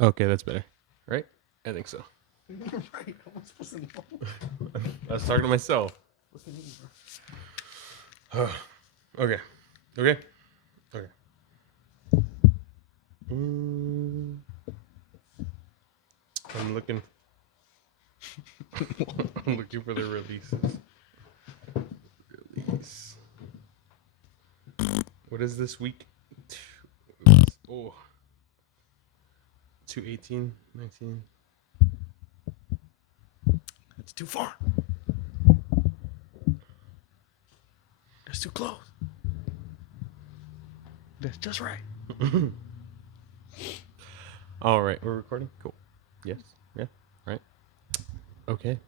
Okay, that's better. Right? I think so. You're right. I was supposed to know. I was talking to myself. What's the name, Okay. Okay. Okay. Mm, I'm looking. I'm looking for the releases. Release. What is this week? Oh. 218, 19. That's too far. That's too close. That's just right. All right, we're recording. Cool. Yes. Yeah. Right. Okay.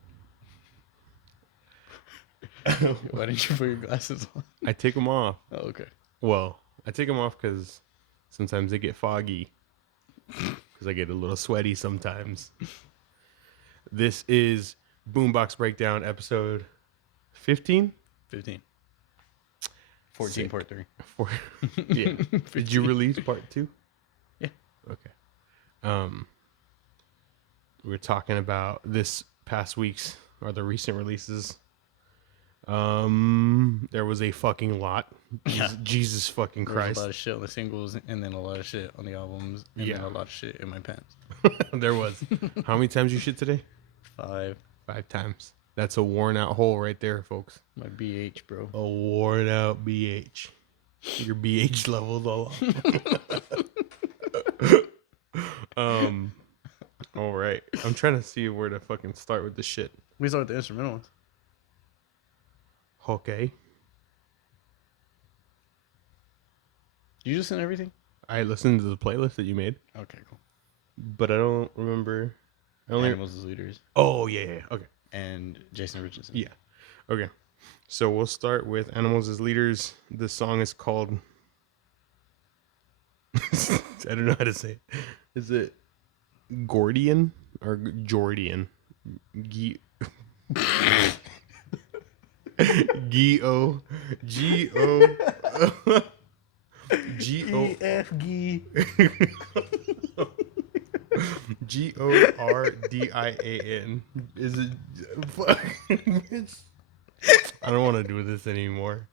Why didn't you put your glasses on? I take them off. Oh, okay. Well, I take them off because sometimes they get foggy. Because I get a little sweaty sometimes. This is BoomBox BreakDown episode 15? 15. 14, Sick. part 3. Yeah. Did you release part 2? Yeah. Okay. We're talking about this past week's or the recent releases. There was a fucking lot. Yeah. Jesus fucking There's Christ. a lot of shit on the singles, and then a lot of shit on the albums, and then a lot of shit in my pants. There was. How many times you shit today? 5. 5 times. That's a worn out hole right there, folks. My BH, bro. A worn out BH. Your BH levels all off. All right. I'm trying to see where to fucking start with this shit. We start with the instrumental ones. Okay. You just send everything? I listened to the playlist that you made, Okay, cool. but I don't remember. I only. Animals as Leaders. Oh, yeah. Okay. And Jason Richardson. Yeah. Okay. So we'll start with Animals as Leaders. The song is called. I don't know how to say it. Is it Gordian or Jordian? G-O. G-O. E-F-G. Gordian. Is it? I don't want to do this anymore.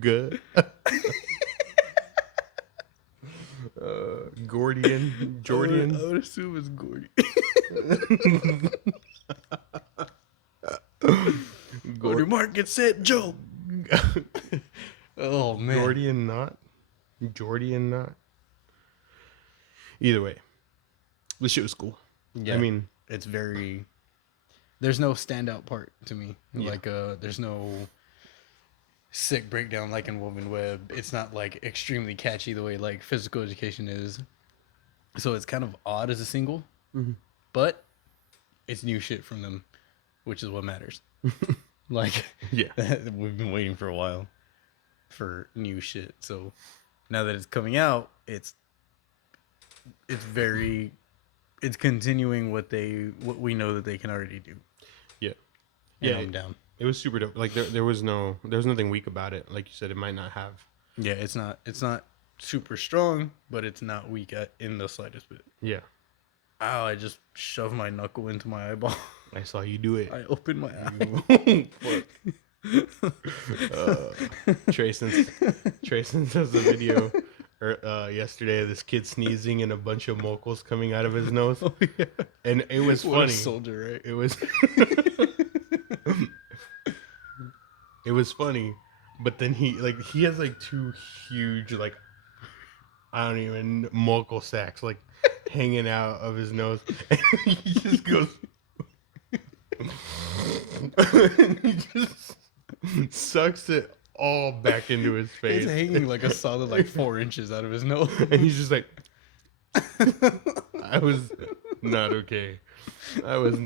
Good. Gordian. Jordian. I would assume it's Gordian. Gordian Market set Joe. Oh man. Gordian Naught. Gordian Naught. Either way, this shit was cool. Yeah. I mean, it's very. There's no standout part to me. Yeah. Like there's no sick breakdown like in Woven Web. It's not like extremely catchy the way like Physical Education is. So it's kind of odd as a single, but it's new shit from them, which is what matters. Like, yeah, we've been waiting for a while for new shit. So now that it's coming out, it's continuing what we know that they can already do. Yeah, And yeah. I'm down. It was super dope. Like there was nothing weak about it. Like you said, it might not have. Yeah, it's not super strong, but it's not weak in the slightest bit. Yeah. Ow! I just shoved my knuckle into my eyeball. I saw you do it. I opened my eye. Trayson does a video yesterday of this kid sneezing and a bunch of mochels coming out of his nose. Oh, yeah. And it was What a funny. soldier, right? It was it was funny, but then he has like 2 huge I don't even mochel sacks hanging out of his nose, and he just goes and he just sucks it all back into his face. It's hanging like a solid 4 inches out of his nose. And he's just like, I was not okay. I was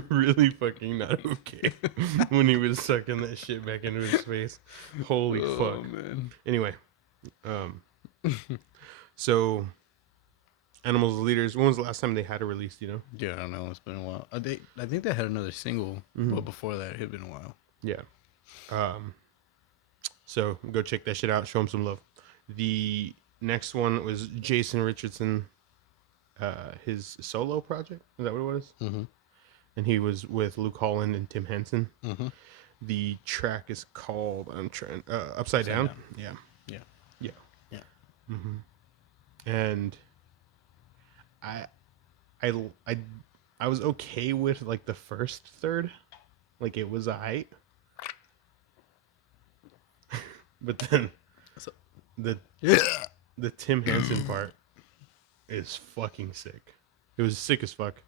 really fucking not okay when he was sucking that shit back into his face. Holy fuck. Man. Anyway, so Animals as Leaders, when was the last time they had a release, you know? Yeah, I don't know. It's been a while. I think they had another single, but before that, it had been a while. Yeah. So go check that shit out. Show them some love. The Next one was Jason Richardson, his solo project. Is that what it was? Mm-hmm. And he was with Luke Holland and Tim Henson. Mm-hmm. The track is called Upside Down. Yeah. Yeah. Yeah. Yeah. Mm-hmm. And I I I was okay with like the first third, like it was alright, but then So, the the Tim Henson part is fucking sick. It was sick as fuck,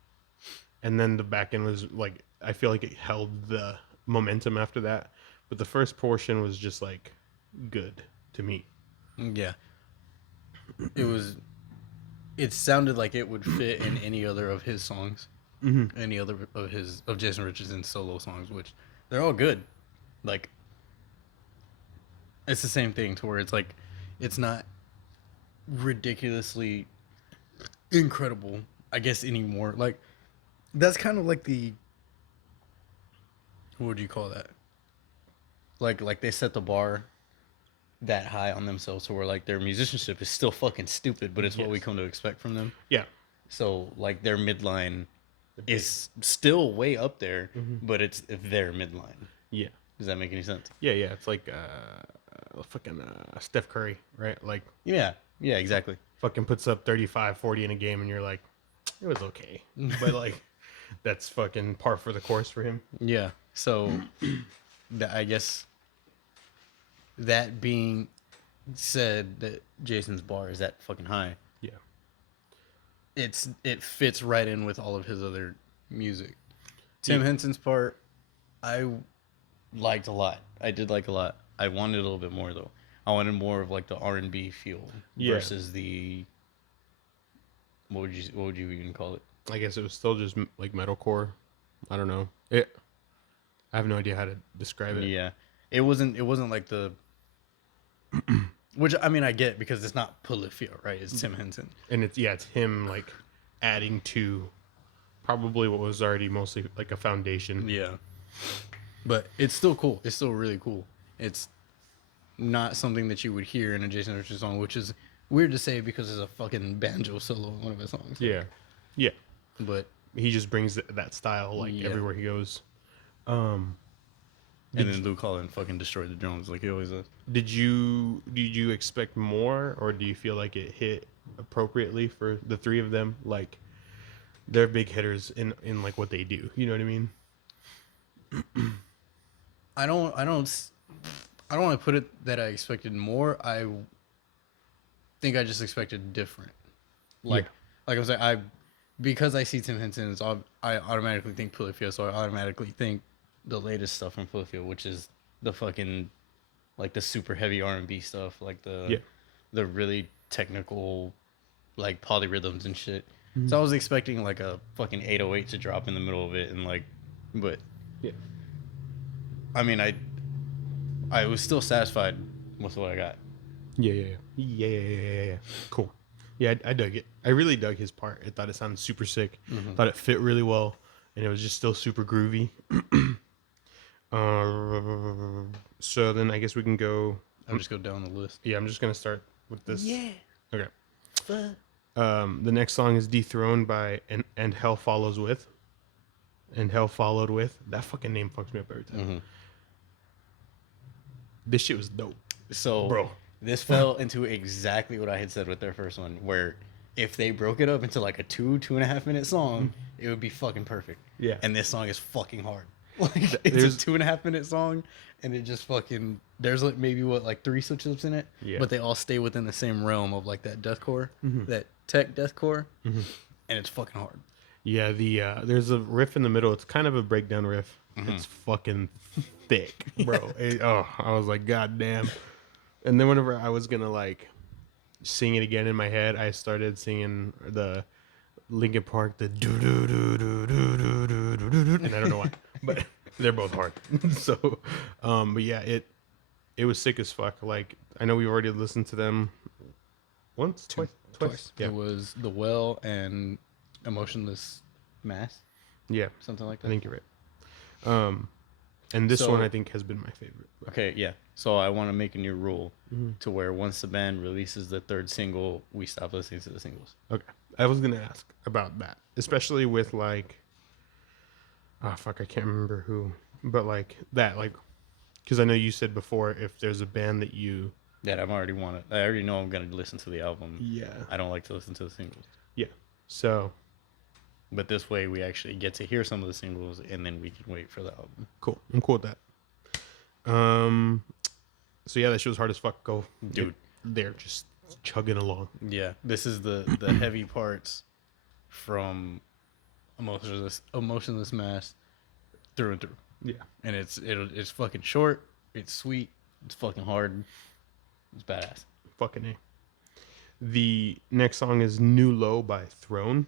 and then the back end was like I feel like it held the momentum after that, but the first portion was just like good to me. yeah. It was. It sounded like it would fit in any other of his songs, any other of Jason Richardson's solo songs, which they're all good. Like, it's the same thing to where it's like, it's not ridiculously incredible, I guess, anymore. Like, that's kind of like the, what would you call that? Like they set the bar that high on themselves to where like their musicianship is still fucking stupid, but it's what we come to expect from them. Yeah, So like their midline is still way up there, but it's their midline. yeah, Does that make any sense? yeah. It's like fucking Steph Curry, right? Like Yeah. Yeah, exactly. fucking puts up 35, 40 in a game, and you're like, it was okay, but like that's fucking par for the course for him. Yeah. So I guess that being said, that Jason's bar is that fucking high. Yeah, It fits right in with all of his other music. Tim Henson's part, I liked a lot. I did like a lot. I wanted a little bit more though. I wanted more of like the R&B feel versus the what would you even call it? I guess it was still just like metalcore. I don't know. I have no idea how to describe it. Yeah, it wasn't like the which I mean I get because it's not Polyphia, right? It's Tim Henson. And it's him like adding to probably what was already mostly like a foundation. Yeah, but it's still cool. It's still really cool. It's not something that you would hear in a Jason Richardson song, which is weird to say because there's a fucking banjo solo in one of his songs. Yeah, yeah. But He just brings that style like everywhere he goes. and then Luke Holland fucking destroyed the drums like he always does. Did you expect more, or do you feel like it hit appropriately for the three of them? Like they're big hitters in like what they do. You know what I mean? I don't want to put it that I expected more. I think I just expected different. Like I'm saying, because I see Tim Henson, I automatically think Polyphia, so I automatically think the latest stuff from Polyphia, which is the fucking like the super heavy R&B stuff, like the really technical like polyrhythms and shit. So I was expecting like a fucking 808 to drop in the middle of it and like, but Yeah. I mean I was still satisfied with what I got. Yeah. Cool. Yeah, I dug it. I really dug his part. I thought it sounded super sick. Thought it fit really well, and it was just still super groovy. So then I guess we can go. I'll just go down the list. Yeah, I'm just gonna start with this. Yeah. Okay. Fuck. The next song is Dethroned by and Hell Follows With. And Hell Followed With. That fucking name fucks me up every time. This shit was dope. So, Bro. This fell into exactly what I had said with their first one, where if they broke it up into like a 2.5 minute song, it would be fucking perfect. Yeah. And this song is fucking hard. Like it's a 2.5 minute song, and it just fucking there's like maybe like 3 switch ups in it, but they all stay within the same realm of like that deathcore, that tech deathcore, and it's fucking hard. Yeah, there's a riff in the middle. It's kind of a breakdown riff. It's fucking thick, bro. I was like, God damn. And then whenever I was gonna like sing it again in my head, I started singing the Linkin Park, the do do do do do do do do do, and I don't know why, but they're both hard. So, but yeah, it was sick as fuck. Like I know we already listened to them once, twice. Yeah, It was The Well and Emotionless Mass, yeah, something like that. I think you're right. And this So- one I think has been my favorite. Okay, yeah. So I want to make a new rule to where once the band releases the third single, we stop listening to the singles. Okay. I was gonna ask about that, especially with like, oh fuck, I can't remember who, but like that, like, because I know you said before if there's a band that you, Yeah, I already know I'm gonna listen to the album. yeah, I don't like to listen to the singles. yeah, so But this way, we actually get to hear some of the singles, and then we can wait for the album. cool. I'm cool with that. So yeah, that shit was hard as fuck. Go, Dude. they're just chugging along. Yeah, this is the heavy parts from Emotionless Mass through and through. Yeah, And it's fucking short. It's sweet. It's fucking hard. It's badass. fucking A. The next song is New Low by Throne.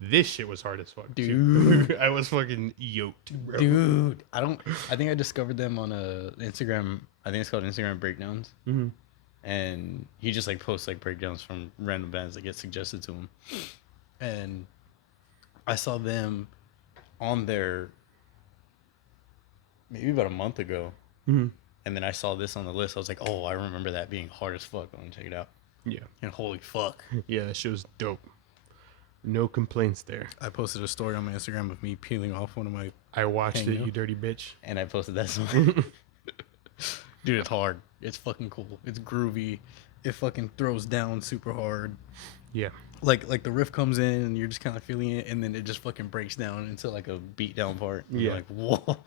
This shit was hard as fuck, Dude. I was fucking yoked, bro. Dude, I think I discovered them on Instagram. I think it's called Instagram Breakdowns. Mm-hmm. And he just like posts like breakdowns from random bands that get suggested to him. And I saw them on there maybe about a month ago. Mm-hmm. And then I saw this on the list. I was like, oh, I remember that being hard as fuck. I'm gonna check it out. Yeah, And holy fuck. yeah, that shit was dope. No complaints there. I posted a story on my Instagram of me peeling off one of my, I watched Hang it, on. you dirty bitch. and I posted that song. Dude, it's hard. It's fucking cool. It's groovy. It fucking throws down super hard. Yeah, Like the riff comes in and you're just kind of feeling it, and then it just fucking breaks down into like a beat down part. And you're Yeah. like, whoa,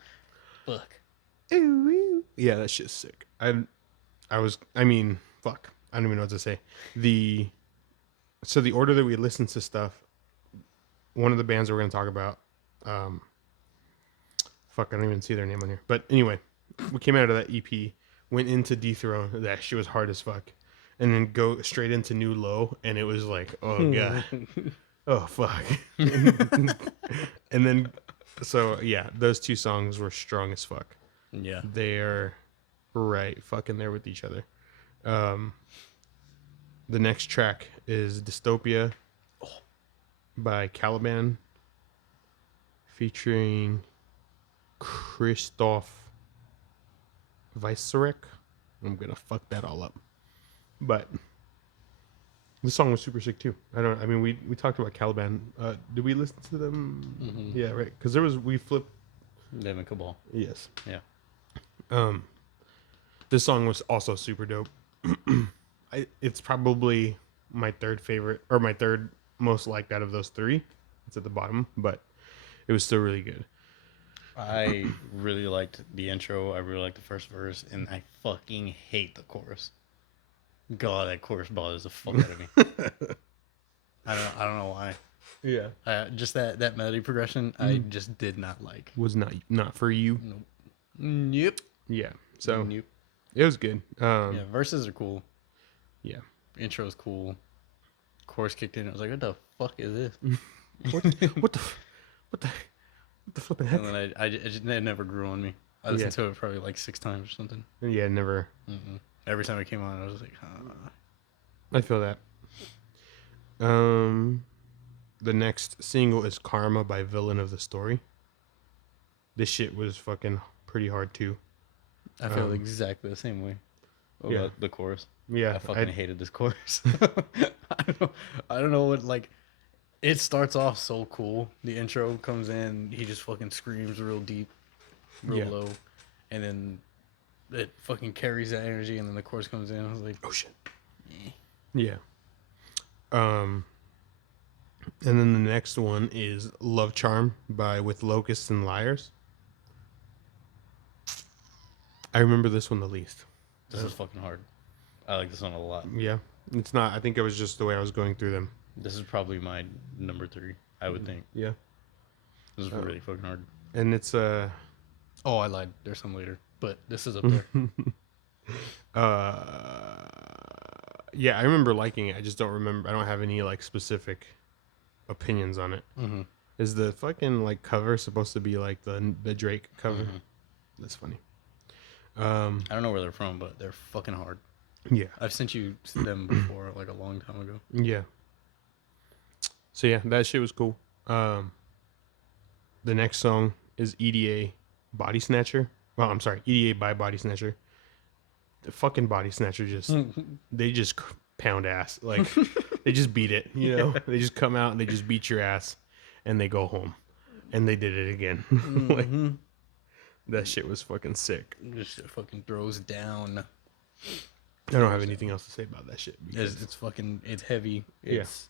fuck. yeah, that shit's sick. I mean, fuck. I don't even know what to say. So the order that we listened to stuff, one of the bands we're gonna talk about, fuck, I don't even see their name on here. But anyway, we came out of that EP, went into Dethroned. That shit was hard as fuck, and then go straight into New Low, and it was like, oh god, oh fuck. And then, so yeah, those two songs were strong as fuck. Yeah. They're right fucking there with each other. The next track is Dystopia by Caliban featuring Christoph Weissarek. I'm gonna fuck that all up, but this song was super sick too. I mean we talked about Caliban. Did we listen to them? Mm-hmm. Yeah, right, because we flipped. Them and Cabal. Yes. Yeah. This song was also super dope. It's probably my third favorite, or my third most liked out of those three. It's at the bottom, but it was still really good. I really liked the intro. I really liked the first verse, and I fucking hate the chorus. God, that chorus bothers the fuck out of me. I don't know why. Yeah, Just that melody progression, I just did not like. was not for you. Nope. Nope. Yeah, so Nope. it was good. Yeah, verses are cool. Yeah. Intro's cool. Chorus kicked in. I was like, what the fuck is this? What the flipping heck? And then it never grew on me. I listened to it probably like 6 times or something. Yeah, never. Every time it came on, I was like, I feel that. The next single is Karma by Villain of the Story. This shit was fucking pretty hard too. I feel exactly the same way about Yeah. the chorus. Yeah, I fucking hated this chorus. I don't know what, like, it starts off so cool. The intro comes in, he just fucking screams real deep, real low, and then it fucking carries that energy, and then the chorus comes in. I was like, oh shit. Yeah. And then the next one is Love Charm by With Locusts and Liars. I remember this one the least. this is fucking hard. I like this one a lot. Yeah. It's not, I think it was just the way I was going through them. This is probably my number 3, I would think. Yeah. This is really fucking hard. And it's Oh, I lied. There's some later, but this is up there. yeah, I remember liking it. I just don't remember. I don't have any like specific opinions on it. Mm-hmm. Is the fucking like cover supposed to be like the Drake cover? That's funny. I don't know where they're from, but they're fucking hard. Yeah. I've sent you them before, like a long time ago. Yeah. So yeah, that shit was cool. The next song is E.D.A. Bodysnatcher. Well, I'm sorry, E.D.A by Bodysnatcher. The fucking Bodysnatcher just they just pound ass. Like they just beat it. You know, they just come out and they just beat your ass, and they go home, and they did it again. Like, that shit was fucking sick. This shit fucking throws down. I don't have anything else to say about that shit. It's fucking, it's heavy. It's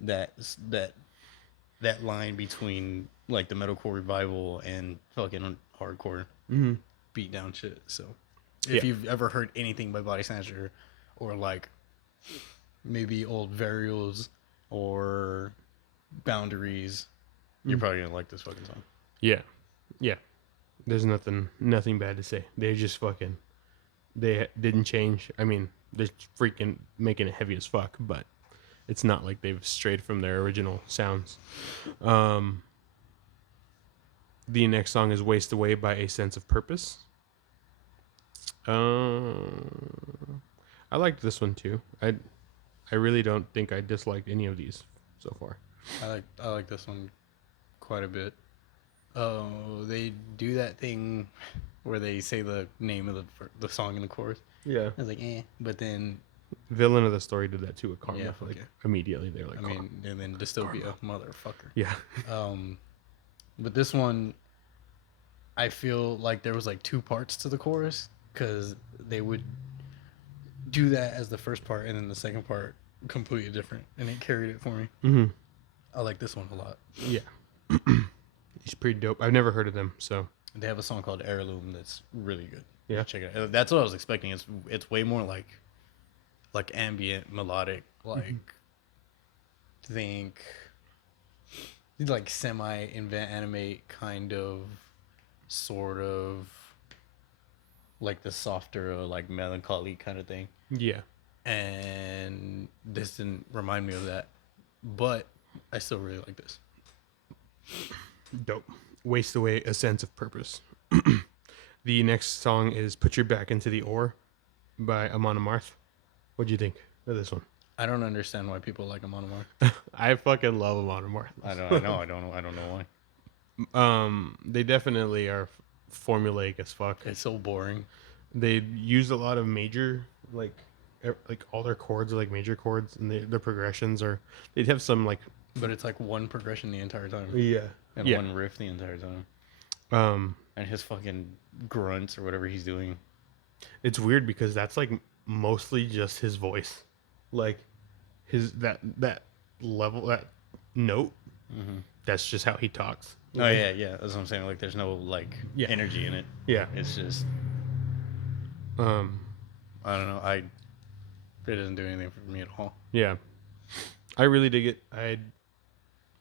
that line between like the metalcore revival and fucking hardcore beat down shit. So if you've ever heard anything by Bodysnatcher or like maybe old Varials or Boundaries, you're probably gonna like this fucking song. Yeah. There's nothing bad to say. They just fucking, they didn't change. I mean, they're freaking making it heavy as fuck, but it's not like they've strayed from their original sounds. The next song is Waste Away by A Sense of Purpose. I liked this one too. I really don't think I disliked any of these so far. I like this one quite a bit. Oh, they do that thing where they say the name of the song in the chorus. Yeah. I was like, but then Villain of the Story did that too with Karma. Yeah, like okay. immediately they're like, I mean, and then Dystopia, motherfucker. yeah. But this one, I feel like there was like two parts to the chorus because they would do that as the first part and then the second part completely different, and it carried it for me. Mm-hmm. I like this one a lot. Yeah. He's pretty dope. I've never heard of them, so. They have a song called Heirloom that's really good. Yeah. Check it out. That's what I was expecting. It's way more like ambient, melodic, like think like semi-invent animate kind of, sort of like the softer, like melancholy kind of thing. Yeah. And this didn't remind me of that, but I still really like this. Dope. Waste Away, A Sense of Purpose. The next song is Put Your Back Into the Ore by Amon Amarth. What'd you think of this one? I don't understand why people like Amon Amarth. I fucking love Amon Amarth. I don't know why. They definitely are formulaic as fuck. It's so boring. They use a lot of major, like all their chords are like major chords, and their progressions are. They'd have some like. But it's like one progression the entire time. Yeah. And one riff the entire time. And his fucking grunts or whatever he's doing. It's weird because that's like mostly just his voice, like his that level, that note. Mm-hmm. That's just how he talks. Oh yeah. That's what I'm saying. Like, there's no like energy in it. Yeah. It's just. I don't know. It doesn't do anything for me at all. Yeah. I really dig it.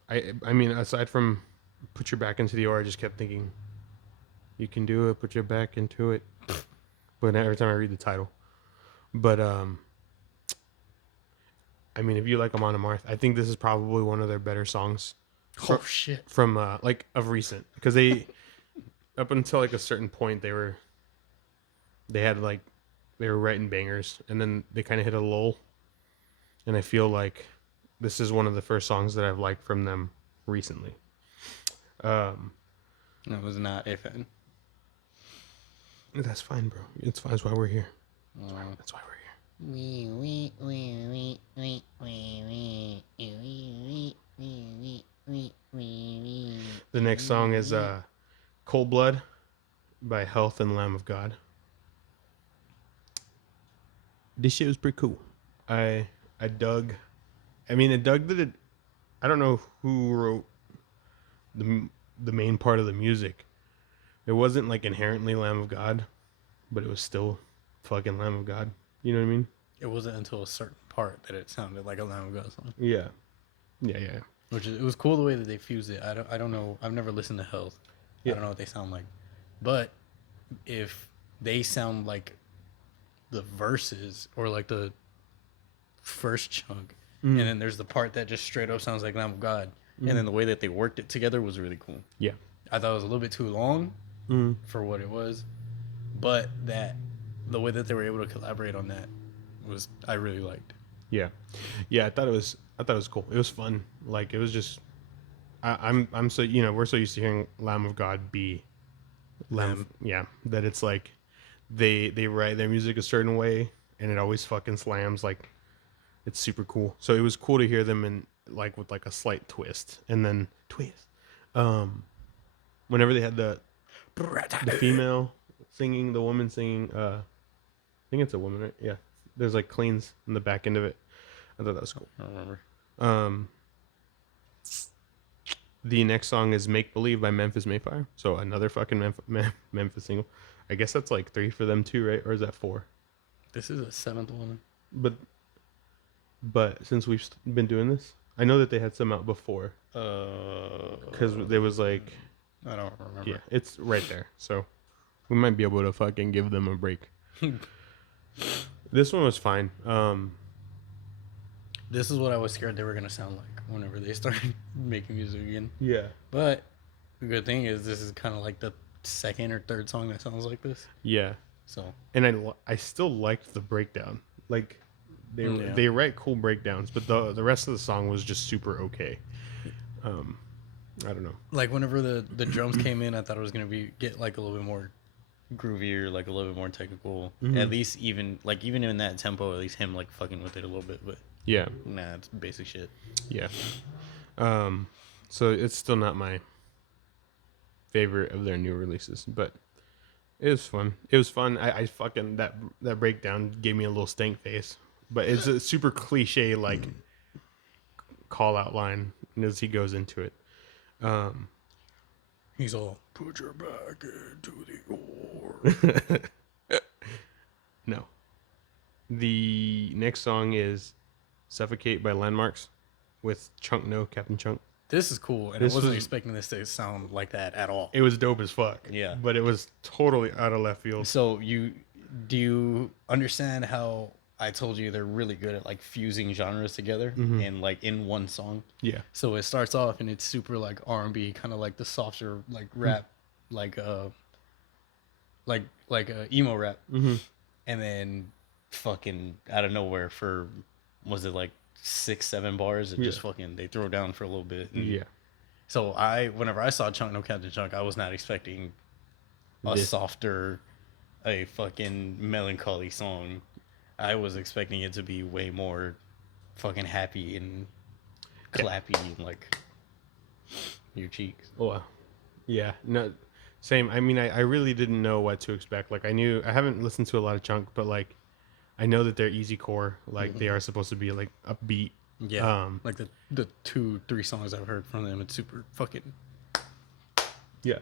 I mean, aside from Put Your Back Into the Ore, I just kept thinking, you can do it, put your back into it. But every time I read the title. But, I mean, if you like Amon Amarth, I think this is probably one of their better songs. Oh, shit. From, like, of recent. Because they, up until, like, a certain point, they were writing bangers. And then they kind of hit a lull. And I feel like this is one of the first songs that I've liked from them recently. It was not a fan. That's fine, bro. It's fine. That's why we're here. That's why we're here. The next song is Cold Blood by Health and Lamb of God. This shit was pretty cool. I dug that it. I don't know who wrote the main part of the music. It wasn't like inherently Lamb of God, but it was still fucking Lamb of God. You know what I mean? It wasn't until a certain part that it sounded like a Lamb of God song. Yeah. It was cool the way that they fused it. I don't know. I've never listened to Health. Yeah. I don't know what they sound like, but if they sound like the verses or like the first chunk, and then there's the part that just straight up sounds like Lamb of God, and then the way that they worked it together was really cool. Yeah. I thought it was a little bit too long for what it was, but the way that they were able to collaborate on that was, I really liked. Yeah. I thought it was cool. It was fun. Like, it was just, I'm so, we're so used to hearing Lamb of God be Yeah, that it's like they write their music a certain way, and it always fucking slams. Like it's super cool. So it was cool to hear them in like with like a slight twist, and then whenever they had the female singing, the woman singing, I think it's a woman, right? Yeah. There's like cleans in the back end of it. I thought that was cool. I don't remember. The next song is "Make Believe" by Memphis Mayfire. So another fucking Memphis single. I guess that's like 3 for them too, right? Or is that 4? This is a 7th one. But since we've been doing this, I know that they had some out before. Because there was like, I don't remember. yeah, it's right there. So we might be able to fucking give them a break. This one was fine. This is what I was scared they were gonna sound like whenever they started making music again. Yeah. But the good thing is this is kind of like the 2nd or 3rd song that sounds like this. Yeah. So. And I still liked the breakdown. Like they write cool breakdowns, but the rest of the song was just super okay. I don't know. Like whenever the drums came in, I thought it was gonna get like a little bit more groovier, like a little bit more technical. Mm-hmm. At least even in that tempo, at least him like fucking with it a little bit. But yeah, nah, it's basic shit. Yeah. So it's still not my favorite of their new releases, but it was fun. It was fun. I fucking that breakdown gave me a little stank face, but it's a super cliche like call out line as he goes into it. He's all put your back into the ore. No. The next song is "Suffocate" by Landmarks with Chunk No, Captain Chunk. This is cool, and I wasn't expecting this to sound like that at all. It was dope as fuck. Yeah. But it was totally out of left field. So do you understand how I told you they're really good at like fusing genres together and like in one song? Yeah. So it starts off and it's super like R&B, kind of like the softer like rap, like emo rap, and then fucking out of nowhere for was it like 6-7 bars? It just fucking they throw down for a little bit. Yeah. So whenever I saw Chunk No Captain Chunk, I was not expecting a softer, a fucking melancholy song. I was expecting it to be way more fucking happy and clappy and like your cheeks. Well, yeah, no, same. I mean, I really didn't know what to expect. Like I haven't listened to a lot of Chunk, but like I know that they're easy core. Like they are supposed to be like upbeat. Yeah. Like the 2-3 songs I've heard from them, it's super fucking. Yeah.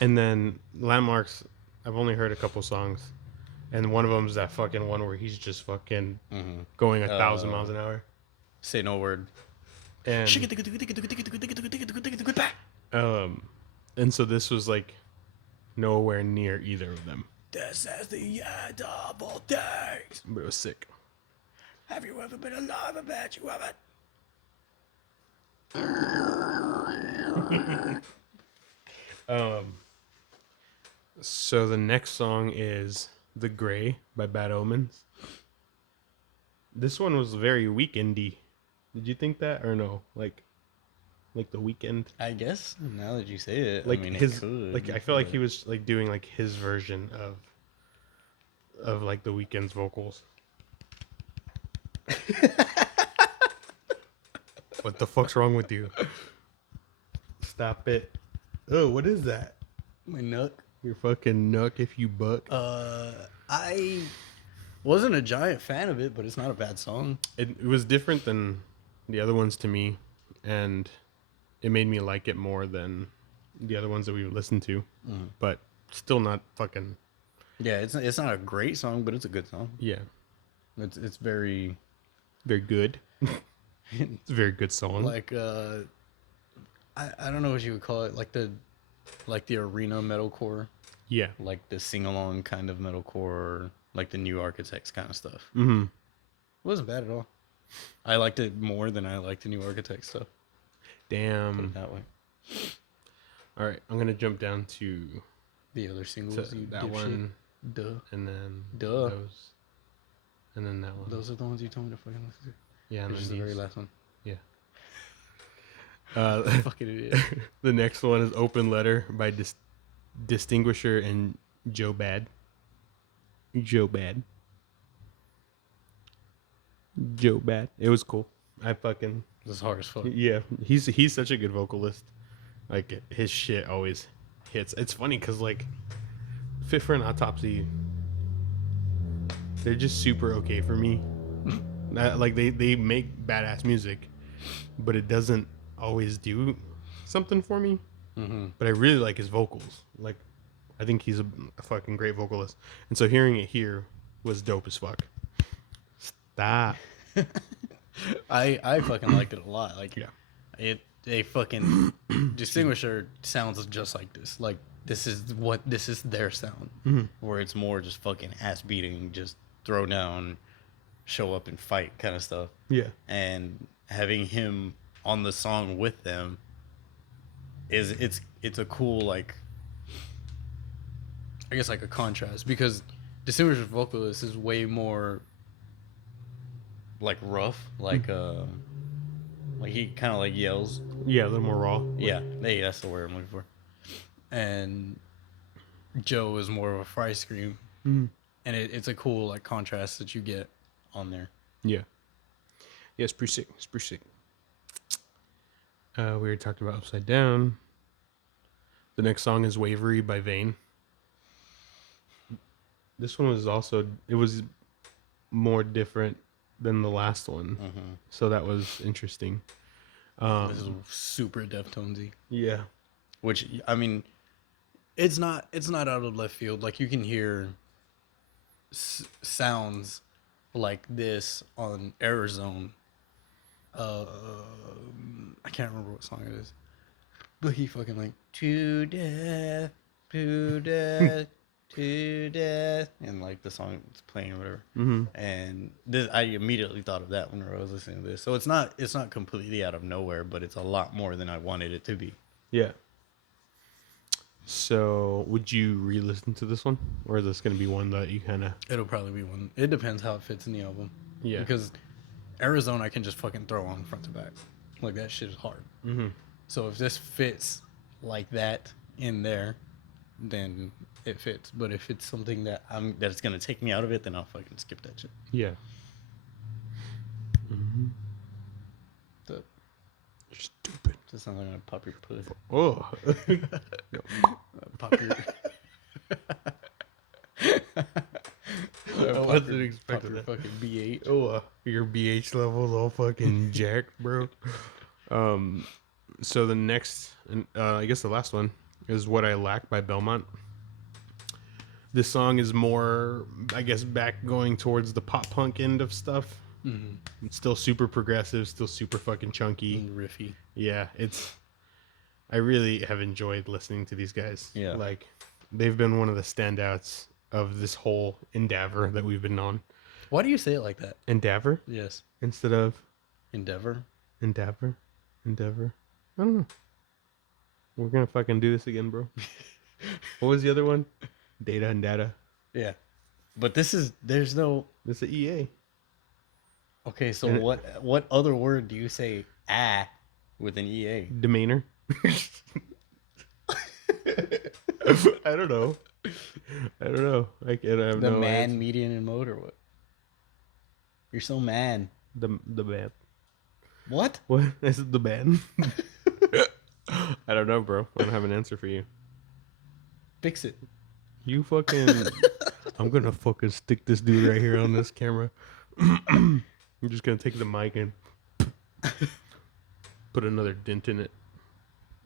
And then Landmarks, I've only heard a couple songs. And one of them is that fucking one where he's just fucking going 1,000 miles an hour. Say no word. And so this was like nowhere near either of them. This is the end of all days. But it was sick. Have you ever been alive? I bet you haven't. So the next song is "The Gray" by Bad Omens. This one was very weekendy. Did you think that or no? Like The Weeknd. I guess now that you say it, Like I mean, his, it could, like I feel like he was like doing like his version of like The Weeknd's vocals. What the fuck's wrong with you? Stop it. Oh, what is that? my nut. You're fucking nuck if you buck. I wasn't a giant fan of it, but it's not a bad song. It was different than the other ones to me, and it made me like it more than the other ones that we listened to. But still not fucking. Yeah, it's not a great song, but it's a good song. Yeah, It's very very good. It's a very good song. like I don't know what you would call it, like the arena metalcore, Yeah. like the sing along kind of metalcore, like the New Architects kind of stuff. Mm-hmm. It wasn't bad at all. I liked it more than I liked the New Architects stuff. Put Damn. it that way. All right, I'm gonna jump down to The other singles, you that dipshit. one, Duh. and then Duh. those, and then that one. Those are the ones you told me to fucking listen to. Yeah, and Which is then the very these. last one. Yeah. Fucking idiot. The next one is "Open Letter" by Distinguisher and Joe Bad. Joe Bad. Joe Bad. It was cool. I fucking This is hard as fuck. yeah. He's such a good vocalist. Like his shit always hits. It's funny because like Fit for an Autopsy, they're just super okay for me. Like they make badass music, but it doesn't always do something for me. Mm-hmm. But I really like his vocals. Like I think he's a fucking great vocalist. And so hearing it here was dope as fuck. Stop. I fucking liked it a lot. Like, Yeah. They fucking Distinguisher sounds just like this. Like this is their sound, where it's more just fucking ass beating, just throw down, show up and fight kind of stuff. Yeah. And having him on the song with them it's a cool, like, I guess like a contrast, because Distinguisher's vocalist is way more like rough, like he kind of like yells. Yeah, a little more raw. Yeah, hey, that's the word I'm looking for. And Joe is more of a fry scream, and it's a cool like contrast that you get on there. Yeah. Yeah, it's pretty sick. It's pretty sick. We already talked about Upside Down. The next song is Wavery by Vane. This one was also, it was more different than the last one. So that was interesting. This is super Deftonesy. Yeah. Which, I mean, it's not out of left field. Like, you can hear sounds like this on Error Zone. I can't remember what song it is, but he fucking like to death, to death, to death, and like the song is playing or whatever. And this, I immediately thought of that when I was listening to this. So it's not completely out of nowhere, but it's a lot more than I wanted it to be. Yeah. So would you re-listen to this one, or is this going to be one that you kind of? It'll probably be one. It depends how it fits in the album. Yeah. Because Arizona I can just fucking throw on front to back. Like, that shit is hard. So if this fits like that in there, then it fits. But if it's something that's gonna take me out of it, then I'll fucking skip that shit. Yeah. The, You're stupid. that sounds like I'm gonna pop your pussy. Oh. Pop your. I wasn't expecting that. Fucking BH. Oh, your BH levels all fucking jacked, bro. So the next, I guess the last one is What I Lack by Belmont. This song is more, I guess, back going towards the pop punk end of stuff. It's still super progressive, still super fucking chunky. And riffy. Yeah, I really have enjoyed listening to these guys. Yeah. Like, they've been one of the standouts of this whole endeavor that we've been on. Why do you say it like that? Endeavor? Yes. Instead of Endeavor? Endeavor? I don't know. We're gonna fucking do this again, bro. What was the other one? Data and Data. Yeah. But there's no... This is EA. Okay, so what other word do you say with an EA? Demeanor. I don't know. I have The no man, answer. median, and mode, or what? You're so man. The band. What? What? Is it the band? I don't know, bro. I don't have an answer for you. Fix it. You fucking... I'm gonna fucking stick this dude right here on this camera. I'm just gonna take the mic and put another dent in it.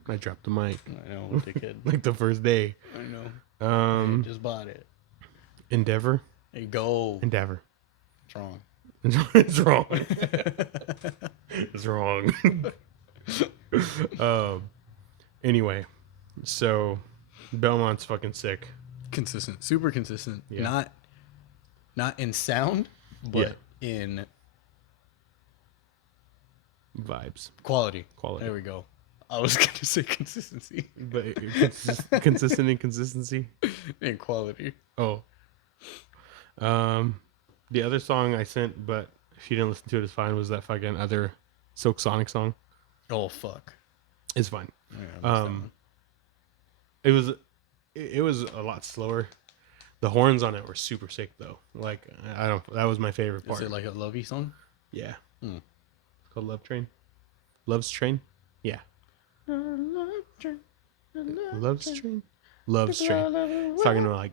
I dropped the mic. I know, dickhead. Like the first day. I know. I just bought it. Endeavor. There you go. Endeavor. It's wrong. It's wrong. It's wrong. Anyway, so Belmont's fucking sick. Consistent. Super consistent. Yeah. Not in sound, but in Vibes. quality. Quality. There we go. I was going to say consistency. But consistent in consistency. In quality. Oh. The other song I sent, but if you didn't listen to it, it's fine, was that fucking other Silk Sonic song. Oh, fuck. It's fine. Yeah, I missed that one. It was it was a lot slower. The horns on it were super sick though. Like I don't. That was my favorite part. Is it like a lovey song? Yeah. Hmm. It's called Love Train. Love's Train. Yeah. Love's Train. Love's Train. It's talking about like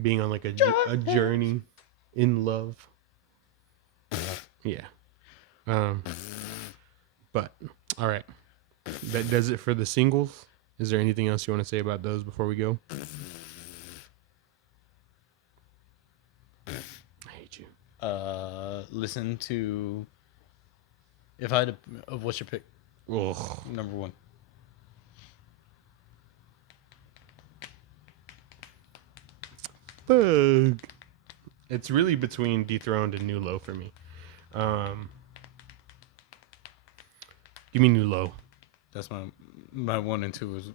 being on like a journey in love. Yeah. But all right. That does it for the singles. Is there anything else you want to say about those before we go? I hate you. Listen to. If I had to, what's your pick? Ugh. Number one. Fuck. It's really between Dethroned and New Low for me. Give me New Low. That's my 1 and 2 is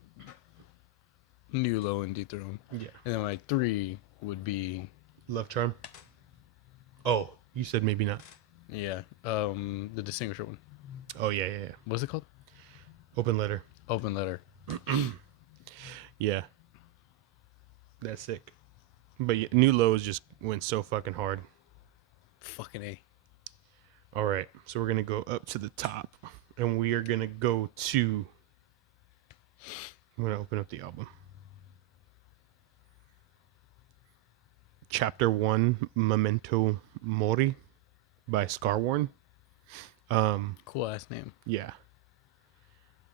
New Low and Dethroned. Yeah. And then my 3 would be Love Charm. Oh, you said maybe not. the Distinguisher one. Oh yeah. What's it called? Open Letter. Open Letter. Yeah. That's sick. But yeah, New Low just went so fucking hard. Fucking A. All right, so we're gonna go up to the top, and we are gonna go to. I'm gonna open up the album. Chapter 1, Memento Mori, by Scarworn. Cool ass name. Yeah.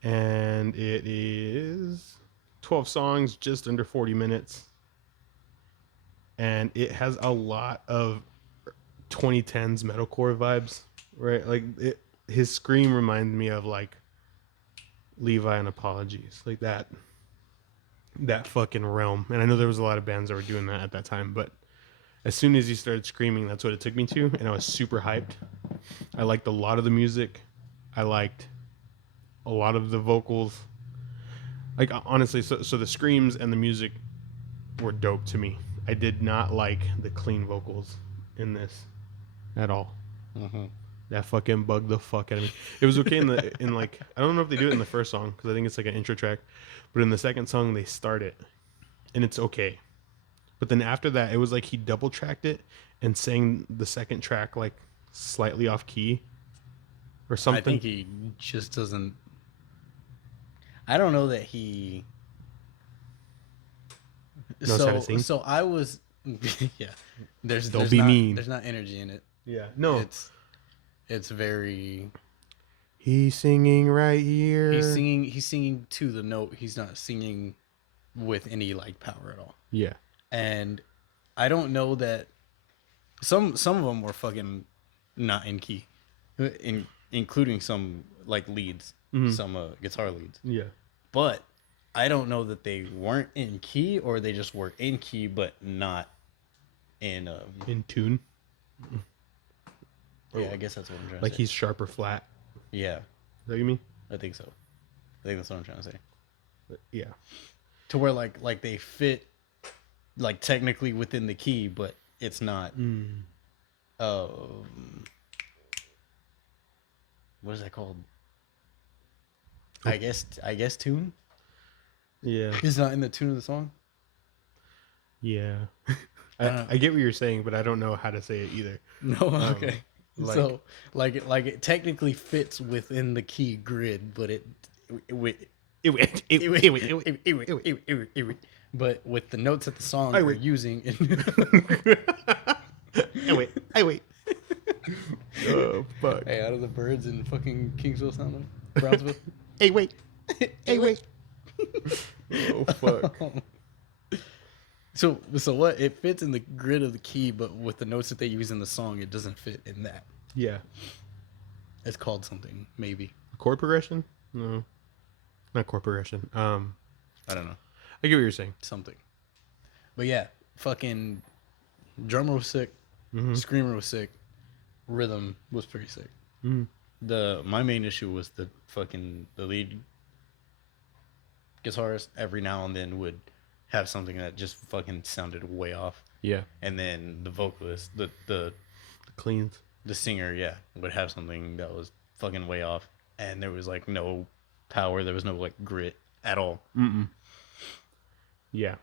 And it is 12 songs, just under 40 minutes. And it has a lot of 2010s metalcore vibes, right? Like his scream reminded me of like Levi and Apologies, like that fucking realm. And I know there was a lot of bands that were doing that at that time, but as soon as he started screaming, that's what it took me to, and I was super hyped. I liked a lot of the music. I liked a lot of the vocals. Like honestly, so the screams and the music were dope to me. I did not like the clean vocals in this at all. Mm-hmm. That fucking bugged the fuck out of me. It was okay in like I don't know if they do it in the first song because I think it's like an intro track, but in the second song they start it, and it's okay. But then after that, it was like he double tracked it and sang the second track like slightly off key or something. I think he just doesn't. I don't know that he knows how to sing. So I was, yeah. There's be not, mean. There's not energy in it. Yeah, no. It's very. He's singing right here. He's singing to the note. He's not singing with any like power at all. Yeah. And I don't know that some of them were fucking not in key, including some like leads, some guitar leads. Yeah. But I don't know that they weren't in key or they just were in key but not in tune. Yeah, I guess that's what I'm trying to say. Like he's sharp or flat. Yeah. Is that what you mean? I think so. I think that's what I'm trying to say. But yeah. To where like they fit like technically within the key, but it's not. What is that called? I guess tune. Yeah. It's not in the tune of the song. Yeah. I get what you're saying, but I don't know how to say it either. No, okay. So it technically fits within the key grid, but but with the notes that the song we're using. I wait. Oh fuck! Hey, out of the birds in fucking Kingsville sound like Brownsville. Hey wait. Oh fuck! So what? It fits in the grid of the key, but with the notes that they use in the song, it doesn't fit in that. Yeah. It's called something, maybe. Chord progression? No, not chord progression. I don't know. I get what you're saying. Something. But yeah, fucking drummer was sick. Screamer was sick. Rhythm was pretty sick. My main issue was the lead guitarist every now and then would have something that just fucking sounded way off. Yeah. And then the vocalist, the cleans, the singer, would have something that was fucking way off, and there was like no power. There was no like grit at all. Yeah.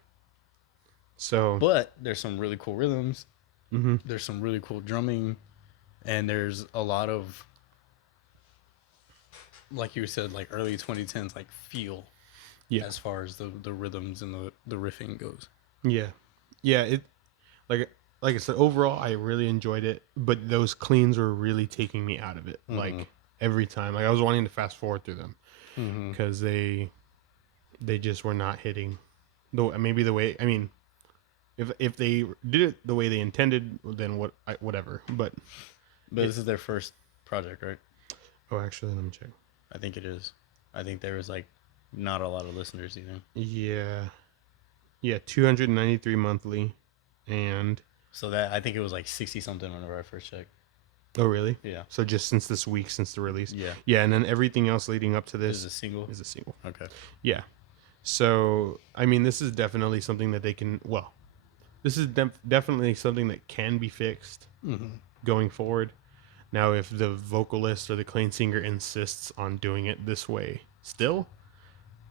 So, But there's some really cool rhythms. mhm. There's some really cool drumming, and there's a lot of, like you said, like early 2010s, like feel, Yeah. as far as the rhythms and the riffing goes. Yeah. Yeah, it like like I said, overall I really enjoyed it, but those cleans were really taking me out of it. Like every time. Like I was wanting to fast forward through them because they just were not hitting. Though maybe the way, I mean, if they did it the way they intended, then whatever. But This is their first project, right? oh, actually, let me check. I think it is. I think there was like not a lot of listeners either. Yeah. Yeah, 293 monthly and So that I think it was like 60 something whenever I first checked. oh really? Yeah. So just since this week, since the release. Yeah. Yeah, and then everything else leading up to This this is a single. is a single. Okay. Yeah. So, I mean, this is definitely something that they can, well, this is definitely something that can be fixed going forward. Now, if the vocalist or the clean singer insists on doing it this way still,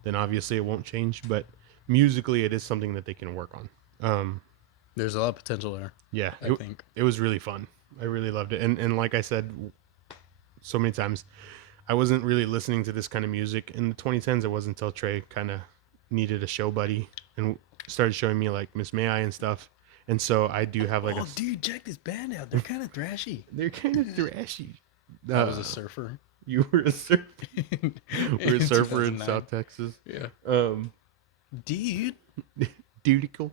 then obviously it won't change. But musically, it is something that they can work on. There's a lot of potential there. Yeah, I think. it was really fun. I really loved it. And like I said so many times, I wasn't really listening to this kind of music in the 2010s. It wasn't until Tre kind of needed a show buddy and started showing me like Miss May I and stuff. And so I do have like dude, check this band out. They're kind of thrashy. they're kind of thrashy. I was a surfer. You were a surfer. We're a surfer in 2009. South Texas. Yeah. Dude, dudical.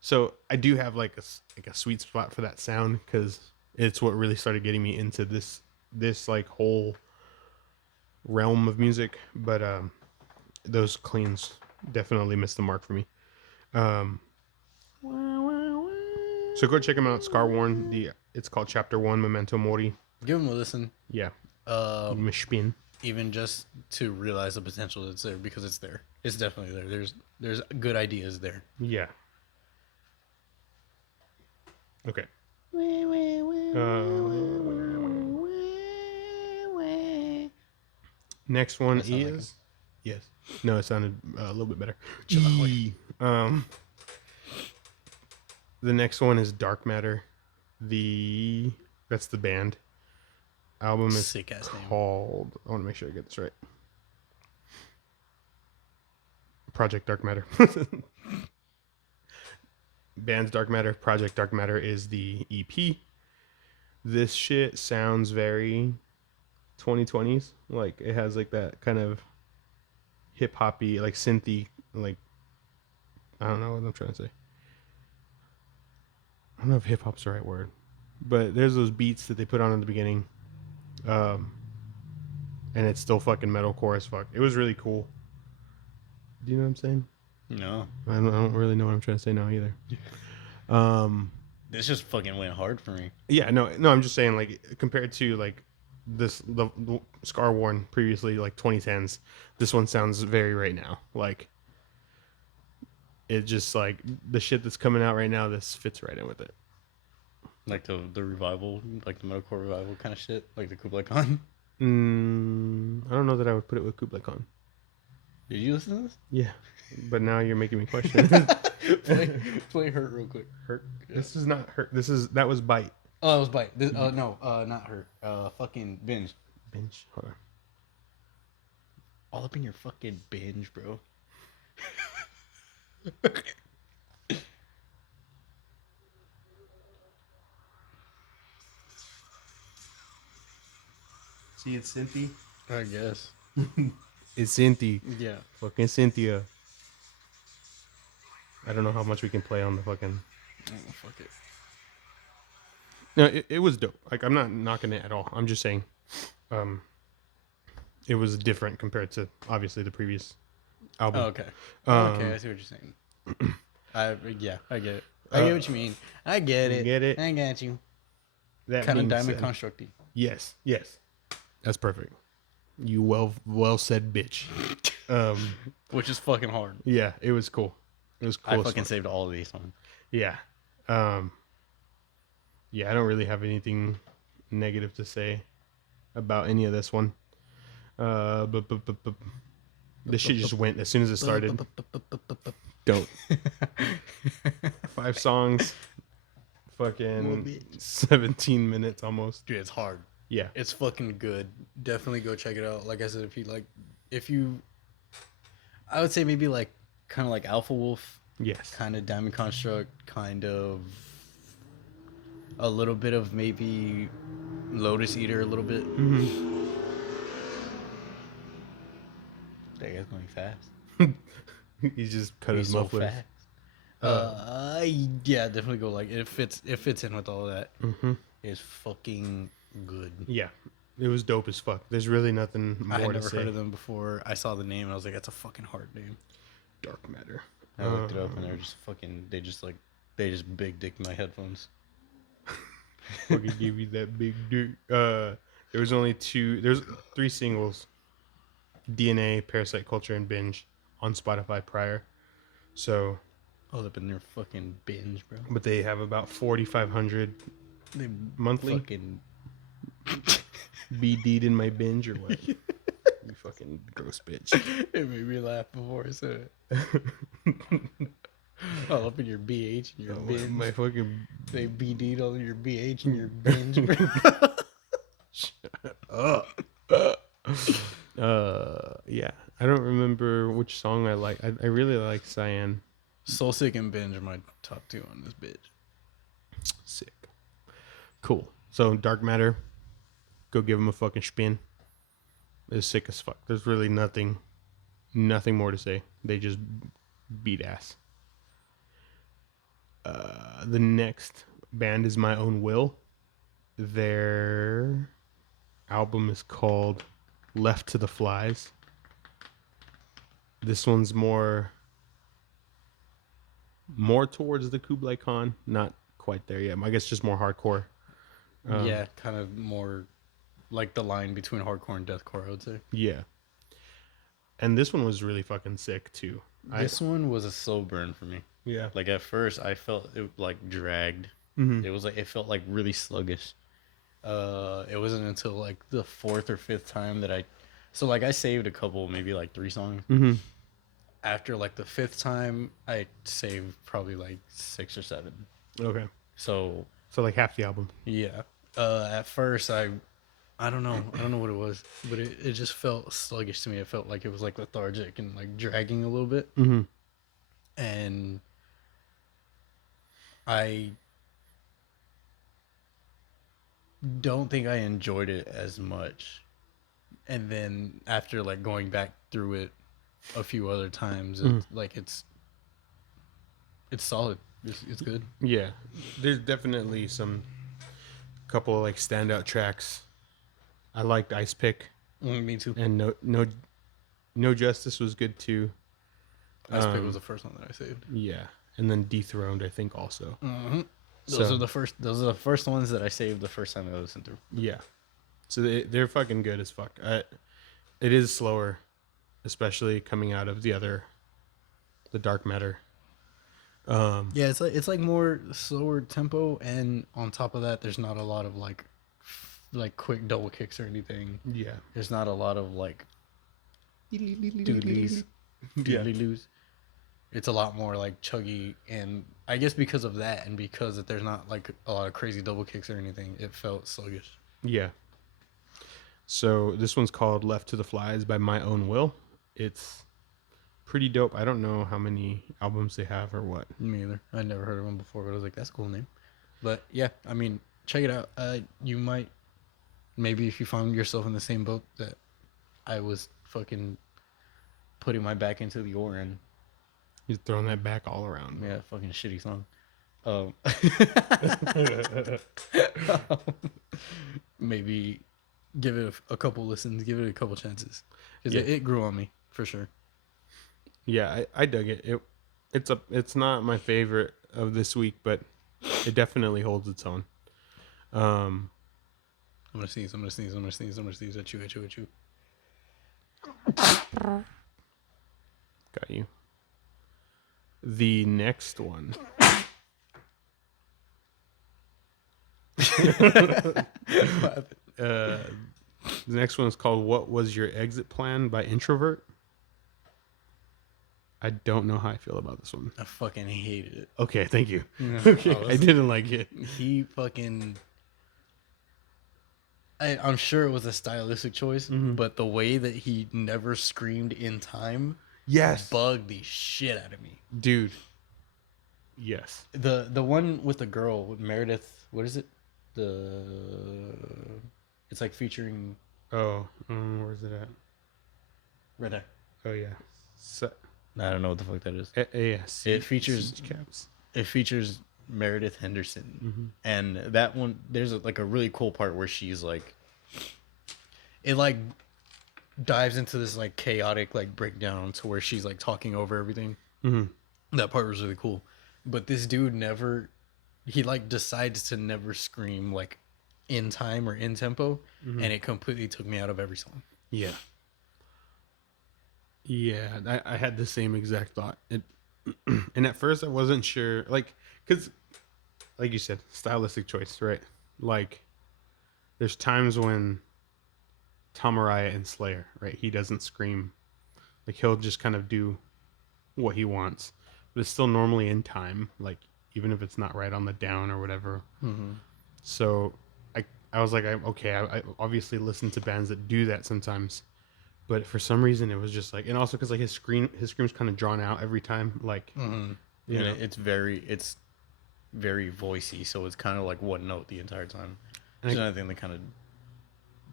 So I do have like a sweet spot for that sound because it's what really started getting me into this like whole realm of music. But those cleans definitely missed the mark for me. So go check them out. Scarworn. It's called Chapter 1, Memento Mori. Give them a listen. Yeah. Mishpin. Even just to realize the potential that's there, because it's there. It's definitely there. There's good ideas there. Yeah. Okay. Next one sound like is yes. No, it sounded a little bit better. Chihuahua. The next one is Darkmatter. That's the band. Album is Sick ass name. called. I want to make sure I get this right. Project Darkmatter. Band's Darkmatter. Project Darkmatter is the EP. This shit sounds very 2020s. Like it has like that kind of hip hoppy, like synthy, like I don't know what I'm trying to say. I don't know if hip hop's the right word, but there's those beats that they put on at the beginning, and it's still fucking metalcore as fuck. It was really cool. Do you know what I'm saying? No. I don't really know what I'm trying to say now either. This just fucking went hard for me. Yeah, no, I'm just saying like compared to like the Scarworn previously, like 2010s, this one sounds very right now. Like it just like the shit that's coming out right now, this fits right in with it. Like the revival, like the metalcore revival kind of shit, like the Kublai Khan. I don't know that I would put it with Kublai Khan. Did you listen to this? Yeah, but now you're making me question. play Hurt real quick. Hurt. This is not Hurt. That was Bite. Oh, it was Bite. No, not Hurt. Fucking Binge. Binge. Hold on. All up in your fucking binge, bro. See, it's Cynthia. I guess. It's Cynthia. Yeah. Fucking Cynthia. I don't know how much we can play on the fucking. Oh, fuck it. No, it was dope. Like I'm not knocking it at all. I'm just saying, it was different compared to obviously the previous album. Oh, okay. Okay, I see what you're saying. I get it. I get what you mean. I get it. Get it? I got you. That Kind of being diamond said- constructy. Yes, that's perfect. You well said, bitch. Which is fucking hard. Yeah, it was cool. It was cool. I as fucking fuck. saved all of these ones. Yeah. Yeah, I don't really have anything negative to say about any of this one. But this shit just went as soon as it started. Don't. 5 songs. Fucking Movie. 17 minutes almost. Dude, it's hard. Yeah. It's fucking good. Definitely go check it out. Like I said, if you, I would say maybe like kind of like Alpha Wolf, Yes. kind of Diamond Construct, kind of a little bit of maybe Lotus Eater, a little bit. Mm-hmm. That guy's going fast. He just cut He's his so mufflers. fast. Yeah, definitely go like it fits in with all of that. Mm-hmm. It's fucking good. Yeah. It was dope as fuck. There's really nothing more I had to never say. heard of them before. I saw the name and I was like, that's a fucking hard name. Darkmatter. I looked it up and they're just fucking. They just big dicked my headphones. Fucking give you that big dick. There was only 3 singles. E.D.A, Parasite Culture, and Binge on Spotify prior. So. All up in their fucking binge, bro. But they have about 4,500 They monthly. fucking. BD'd in my binge or what? You fucking gross bitch. It made me laugh before I said it. All up in your BH and your binge. My fucking. They BD'd all in your BH and your binge, bro. Shut up. Yeah. I don't remember which song I like. I really like Cyan. Soul Sick and Binge are my top 2 on this bitch. Sick. Cool. So Darkmatter, go give him a fucking spin. It's sick as fuck. There's really nothing more to say. They just beat ass. The next band is My Own Will. Their album is called Left to the Flies. This one's more towards the Kublai Khan. Not quite there yet. I guess just more hardcore. Yeah, kind of more like the line between hardcore and deathcore, I would say. Yeah. And this one was really fucking sick too. This one was a slow burn for me. Yeah. Like at first I felt it like dragged. Mm-hmm. It felt like really sluggish. It wasn't until like the 4th or 5th time that I saved a couple, maybe like 3 songs. Mm-hmm. After like the 5th time, I saved probably like 6 or 7. Okay. So like half the album. yeah. At first I don't know what it was, but it just felt sluggish to me. It felt like it was like lethargic and like dragging a little bit. Mm-hmm. And I don't think I enjoyed it as much. And then after like going back through it a few other times, it's solid. It's good. Yeah. There's definitely some couple of like standout tracks. I liked Ice Pick. Me too. And No Justice was good too. Ice Pick was the first one that I saved. Yeah. And then Dethroned, I think, also. Mm-hmm. Those are the first ones that I saved the first time I listened through. Yeah. So they're fucking good as fuck. It is slower, especially coming out of the Darkmatter. Yeah, it's like more slower tempo, and on top of that, there's not a lot of like quick double kicks or anything. Yeah. There's not a lot of like doodlies. It's a lot more like chuggy, and I guess because of that, and because that there's not like a lot of crazy double kicks or anything, it felt sluggish. Yeah. So this one's called Left to the Flies by My Own Will. It's pretty dope. I don't know how many albums they have or what. Me either. I'd never heard of them before, but I was like, that's a cool name. But yeah, I mean, check it out. You might, maybe if you found yourself in the same boat that I was fucking putting my back into the oar in. He's throwing that back all around. Yeah, fucking shitty song. Maybe give it a couple listens, give it a couple chances, because it grew on me for sure. Yeah, I dug it. It's not my favorite of this week, but it definitely holds its own. I'm gonna sneeze at you. Got you. The next one. The next one is called "What Was Your Exit Plan" by Introvert. I don't know how I feel about this one. I fucking hated it. Okay, thank you. Yeah, Okay, I didn't like it. He fucking. I'm sure it was a stylistic choice, but the way that he never screamed in time Yes, bugged the shit out of me. dude. Yes. The one with the girl with Meredith, what is it? It's like featuring Oh, where's it at? right there. Oh yeah. So, I don't know what the fuck that is. yes. It features Siege caps. It features Meredith Henderson, and that one there's like a really cool part where she's like, it like dives into this like chaotic like breakdown to where she's like talking over everything. That part was really cool, but this dude he like decides to never scream like in time or in tempo, and it completely took me out of every song. Yeah. Yeah, I had the same exact thought. And at first I wasn't sure, like, because, like you said, stylistic choice, right? Like, there's times when Tamaraya and Slayer, right? He doesn't scream. Like, he'll just kind of do what he wants. But it's still normally in time, like, even if it's not right on the down or whatever. So I was like, I obviously listen to bands that do that sometimes. But for some reason, it was just like, and also because like his scream's kind of drawn out every time, like, you know. It's very voicey, so it's kind of like one note the entire time. There's another thing that kind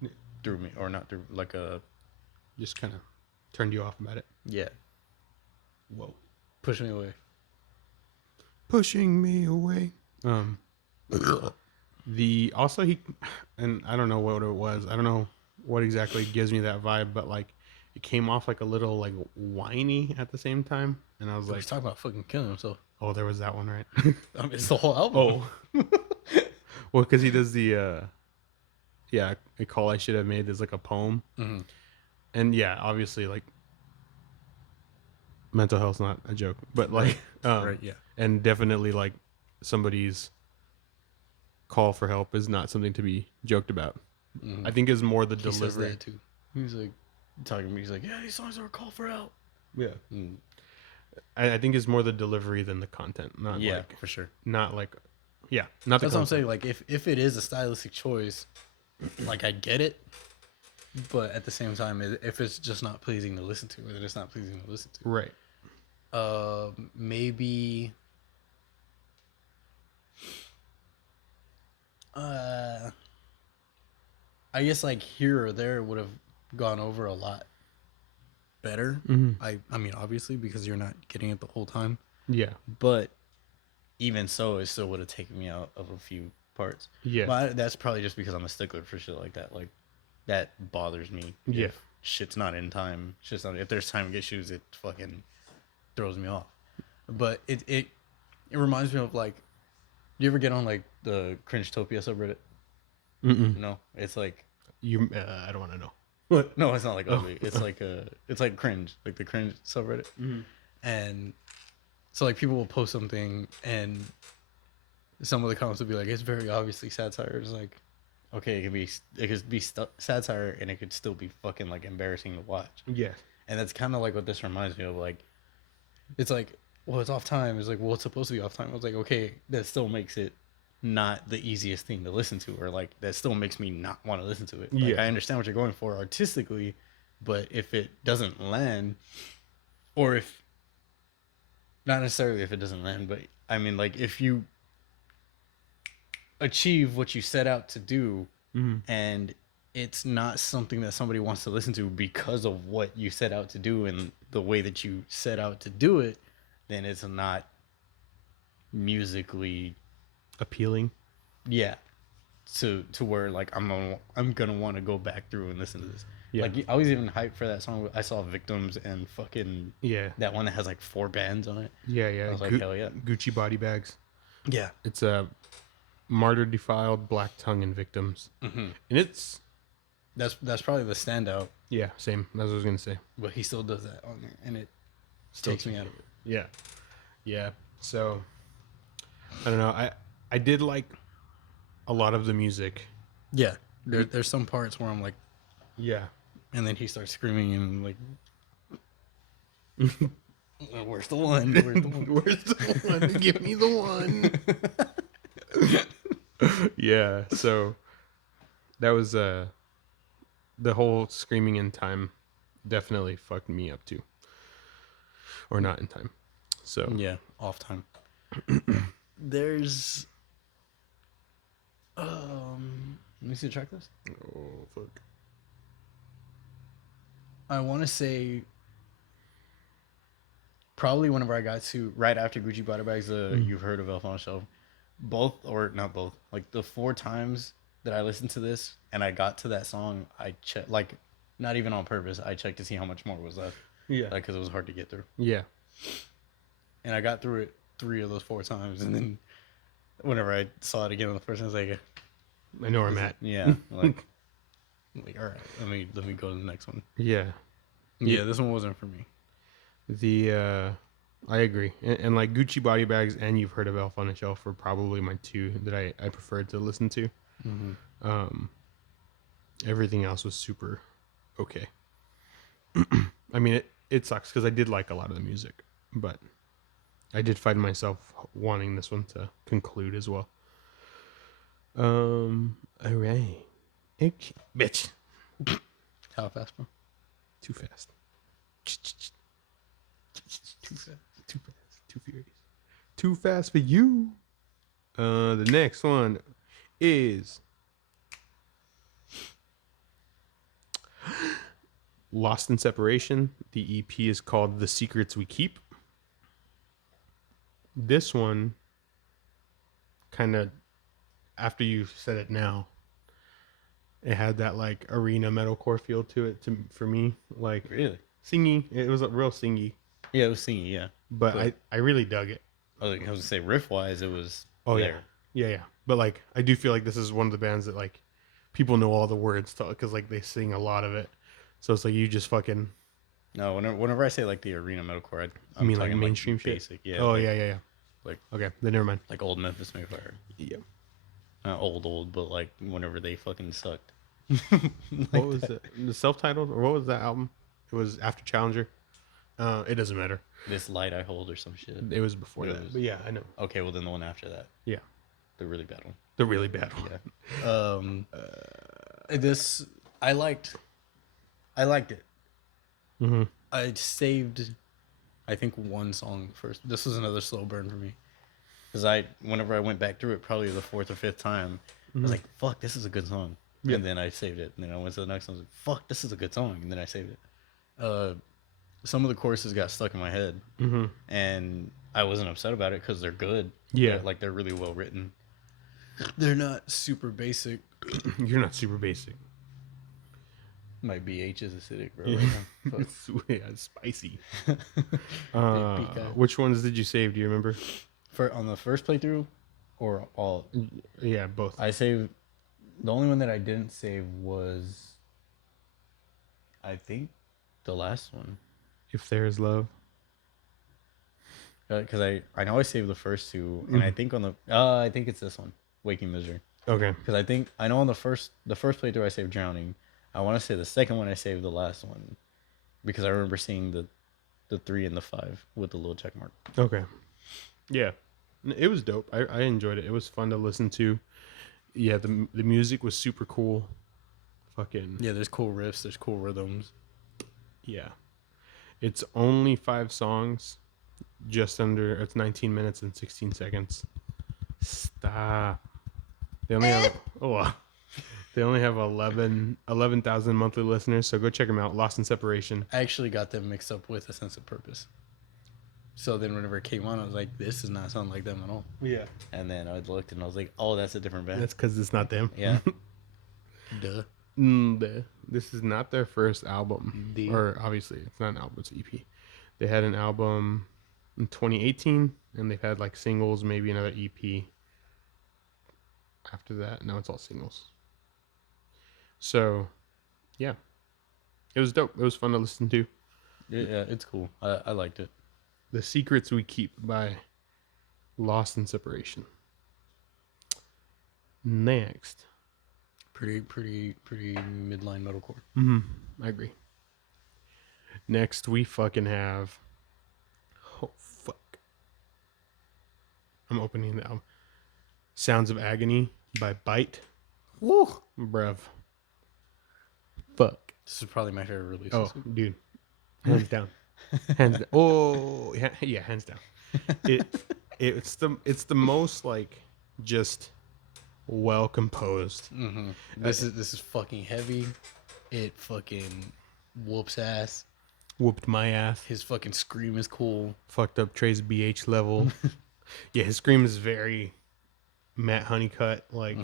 of threw me, or not threw, like a, just kind of turned you off about it. yeah, Whoa, push me away. Pushing me away. He, and I don't know what it was. I don't know what exactly gives me that vibe, but like it came off like a little like whiny at the same time, and I was like, He's talking about fucking killing himself. oh, there was that one, right? I mean, it's the whole album. Well, because he does the a call I should have made is like a poem, and yeah, obviously like mental health's not a joke, but like Right, yeah. and definitely like somebody's call for help is not something to be joked about. I think is more the He says delivery. that too. He's like talking to me. He's like, yeah, these songs are a call for help. Yeah. I think it's more the delivery than the content. Not Yeah, like, for sure. not like, yeah, not That's the what I'm content. saying. Like, if it is a stylistic choice, like I get it, but at the same time, if it's just not pleasing to listen to, then it's not pleasing to listen to. Right. Maybe. I guess like here or there would have gone over a lot better. I mean, obviously because you're not getting it the whole time. Yeah. But even so, it still would have taken me out of a few parts. Yeah. But that's probably just because I'm a stickler for shit like that. Like that bothers me. Yeah. If shit's not in time. Shit's not. If there's time issues, it fucking throws me off. But it reminds me of like, do you ever get on like the Cringetopia subreddit? No, it's like I don't want to know. what? No, it's not like ugly. It's like it's like cringe, like the cringe subreddit. And so like people will post something, and some of the comments will be like, "It's very obviously satire." It's like, okay, it could be satire, and it could still be fucking like embarrassing to watch. Yeah. And that's kind of like what this reminds me of. Like, it's like, well, it's off time. It's like, well, it's supposed to be off time. I was like, okay, that still makes it not the easiest thing to listen to, or like that still makes me not want to listen to it. Like, Yeah. I understand what you're going for artistically, but if it doesn't land, or if not necessarily if it doesn't land, but I mean, like if you achieve what you set out to do and it's not something that somebody wants to listen to because of what you set out to do and the way that you set out to do it, then it's not musically Appealing. yeah to where like I'm gonna want to go back through and listen to this. Yeah. Like I was even hyped for that song. I saw Victims and fucking Yeah. that one that has like 4 bands on it. Yeah. Yeah. I was like, hell yeah. Gucci body bags. Yeah. It's a Martyr Defiled, Black Tongue, and Victims. And it's That's probably the standout, yeah, same. That's what I was gonna say. but he still does that on there, and it takes me out of it. Yeah. Yeah. So I don't know. I did like a lot of the music. Yeah, there's some parts where I'm like, Yeah. and then he starts screaming and like, Where's the one? Where's the one? Where's the one? Give me the one. Yeah, so that was the whole screaming in time definitely fucked me up too. Or not in time. So Yeah, off time. There's let me see the track list. oh fuck. I want to say probably whenever I got to right after Gucci Body Bags, You've Heard of Elf on a Shelf. Both, or not both, like the 4 times that I listened to this and I got to that song, I checked, like, not even on purpose, I checked to see how much more was left. Yeah. Like, because it was hard to get through. Yeah. And I got through it 3 of those 4 times. And then whenever I saw it again on the first time, I was like, I know where I'm at. yeah. Like, all right, let me go to the next one. Yeah. Yeah, this one wasn't for me. I agree. And like Gucci Body Bags and You've Heard of Elf on a Shelf were probably my 2 that I preferred to listen to. Mm-hmm. Everything else was super okay. I mean, it sucks because I did like a lot of the music, but I did find myself wanting this one to conclude as well. All right. Okay. Bitch. How fast, bro? Too fast. Too fast. Too fast. Too furious. Too fast for you. The next one is Lost in Separation. The EP is called The Secrets We Keep. This one, kind of, after you said it now, it had that like arena metalcore feel to it for me. Like, Really? Singy. It was a real singy. Yeah, it was singing, yeah. But I really dug it. I was going to say, riff-wise, it was there. Yeah. But like, I do feel like this is one of the bands that like people know all the words to, because like they sing a lot of it. So it's like you just fucking. No, whenever I say like the arena metalcore, I mean like mainstream like shit? basic, yeah. Oh, like, yeah. Like, okay, then never mind. like old Memphis Mayfire. Yeah. Not old, but like whenever they fucking sucked. What was it? The self-titled, or what was that album? It was after Challenger. It doesn't matter. This Light I Hold or some shit. It was before that. But yeah, I know. Okay, well then the one after that. Yeah. The really bad one. The really bad one. Yeah. This I liked it. Mm-hmm. I saved, I think, one song first. This was another slow burn for me, because whenever I went back through it, probably the 4th or 5th time, I was like, "Fuck, this is a good song," and then I saved it. And then I went to the next one. I was like, "Fuck, this is a good song," and then I saved it. Some of the choruses got stuck in my head, and I wasn't upset about it because they're good. Yeah, they're really well written. They're not super basic. You're not super basic. My BH is acidic, bro. Right now. It's spicy. Which ones did you save? Do you remember? On the first playthrough, or all? Yeah, both. I saved. The only one that I didn't save was, I think, the last one. If There's Love. Because I know I saved the first 2, and I think I think it's this one, Waking Misery. Okay. Because I know on the first playthrough I saved Drowning. I want to say the second one I saved the last one, because I remember seeing the 3 and the 5 with the little check mark. Okay. Yeah, it was dope. I enjoyed it. It was fun to listen to. Yeah, the music was super cool. Fucking yeah. There's cool riffs. There's cool rhythms. Yeah, it's only 5 songs. It's 19 minutes and 16 seconds. Stop. They only have They only have 11,000 monthly listeners, so go check them out. Lost in Separation. I actually got them mixed up with A Sense of Purpose. So then whenever it came on, I was like, this does not sound like them at all. Yeah. And then I looked and I was like, oh, that's a different band. That's because it's not them. Yeah. Duh. This is not their first album. Or obviously, it's not an album, it's an EP. They had an album in 2018, and they've had like singles, maybe another EP after that. Now it's all singles. So, yeah. It was dope. It was fun to listen to. Yeah, it's cool. I liked it. The Secrets We Keep by Lost in Separation. Next. Pretty midline metalcore. I agree. Next, we fucking have Oh fuck! I'm opening the album. Sounds of Agony by Bite. Woo! Bruv. Fuck. This is probably my favorite release. Oh, dude. Hands down. Hands down. Oh, yeah, hands down. It's the most like just well composed. Mm-hmm. This is fucking heavy. It fucking whoops ass. Whooped my ass. His fucking scream is cool. Fucked up Tre's BH level. Yeah, his scream is very Matt Honeycutt. Like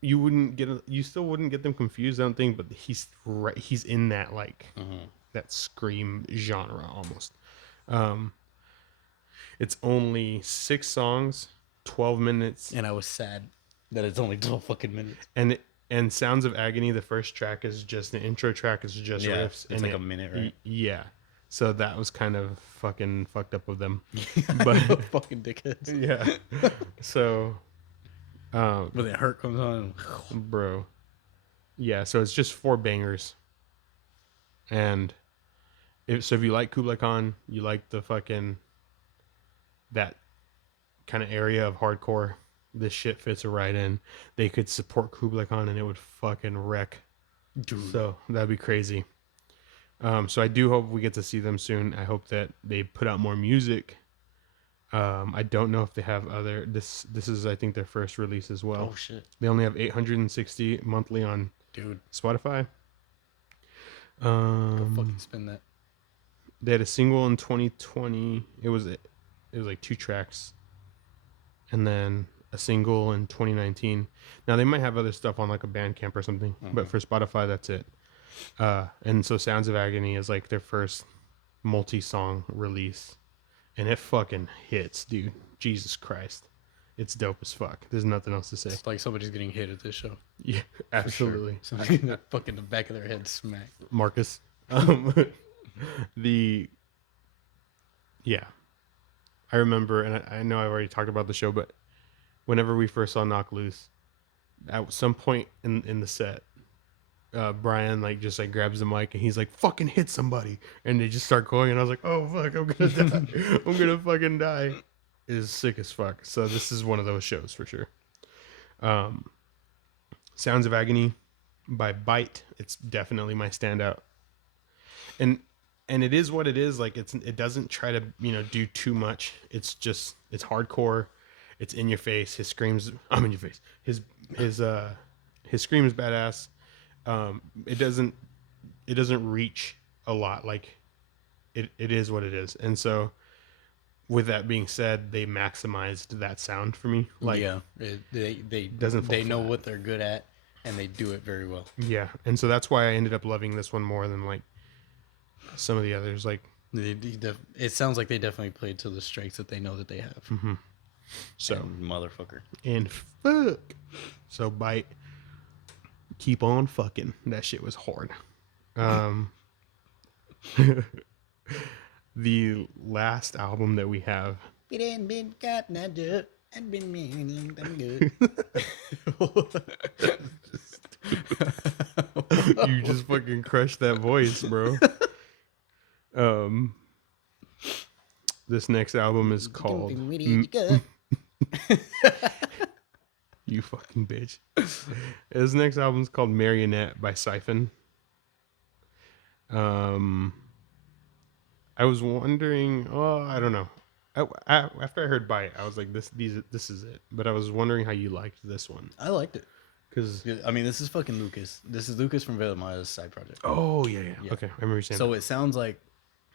you still wouldn't get them confused, I don't think, but he's right. He's in that like that scream genre almost. It's only 6 songs, 12 minutes, And I was sad that it's only 12 fucking minutes. and Sounds of Agony. The first track is just the intro track. Is just riffs. It's like a minute, right? Yeah. So that was kind of fucking fucked up of them, but fucking dickheads. yeah. So, When the hurt comes on, bro, yeah. So it's just 4 bangers, and if you like Kublai Khan, you like the fucking that kind of area of hardcore, this shit fits right in. They could support Kublai Khan and it would fucking wreck. dude. So that'd be crazy. So I do hope we get to see them soon. I hope that they put out more music. I don't know if they have other. This is I think their first release as well. Oh shit. They only have 860 monthly on Dude, Spotify. go fucking spin that. They had a single in 2020. It was like 2 tracks, and then a single in 2019. Now they might have other stuff on like a Bandcamp or something, but for Spotify that's it. And so Sounds of Agony is like their first multi-song release, and it fucking hits, dude. Jesus Christ, it's dope as fuck. There's nothing else to say. It's like somebody's getting hit at this show. Yeah, absolutely. Somebody's getting the fucking the back of their head smacked. Marcus. Yeah, I remember, and I know I've already talked about the show, but whenever we first saw Knock Loose, at some point in the set, Brian just grabs the mic and he's like, "Fucking hit somebody," and they just start going, and I was like, "Oh fuck, I'm gonna die! I'm gonna fucking die!" It is sick as fuck. So this is one of those shows for sure. Sounds of Agony by Bite. It's definitely my standout, and it is what it is. Like it doesn't try to do too much. It's hardcore. It's in your face. His screams. I'm in your face. His scream is badass. It doesn't reach a lot. Like it is what it is. And so with that being said, they maximized that sound for me. Like yeah, they doesn't they fall know flat. what they're good at and they do it very well. Yeah, and so that's why I ended up loving this one more than like some of the others. Like It sounds like they definitely played to the strengths that they know that they have. so And motherfucker. and fuck. So Bite, keep on fucking. That shit was hard. The last album that we have. It ain't been got good. I've been meaning them good. You just fucking crushed that voice, bro. This next album is called You fucking bitch. This next album is called Marionette by Siphon. I was wondering, I don't know. After I heard Bite, I was like, this is it. But I was wondering how you liked this one. I liked it. Because I mean, this is fucking Lucas. This is Lucas from Veil Maya's side project. oh yeah. Okay, I remember you saying So that. it sounds like,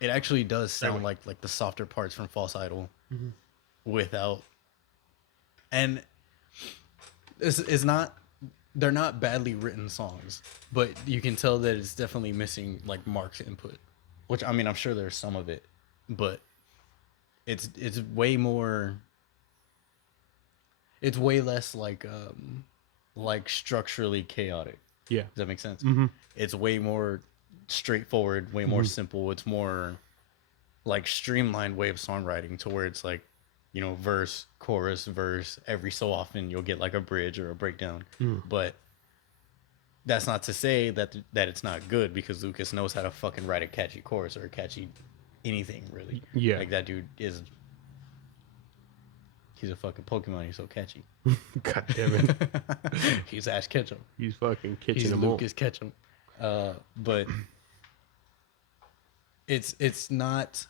it actually does sound like the softer parts from False Idol, without, and this is not. They're not badly written songs, but you can tell that it's definitely missing like Mark's input. Which I mean, I'm sure there's some of it, but it's way more. It's way less like structurally chaotic. Yeah. Does that make sense? Mm-hmm. It's way more straightforward, way more simple. It's more like streamlined way of songwriting to where it's like, verse, chorus, verse. Every so often you'll get like a bridge or a breakdown. But that's not to say that it's not good, because Lucas knows how to fucking write a catchy chorus or a catchy anything really. Yeah. Like that dude is. He's a fucking Pokemon. He's so catchy. God damn it. He's Ash Ketchum. He's fucking catching He's them all. Lucas Ketchum. But it's not.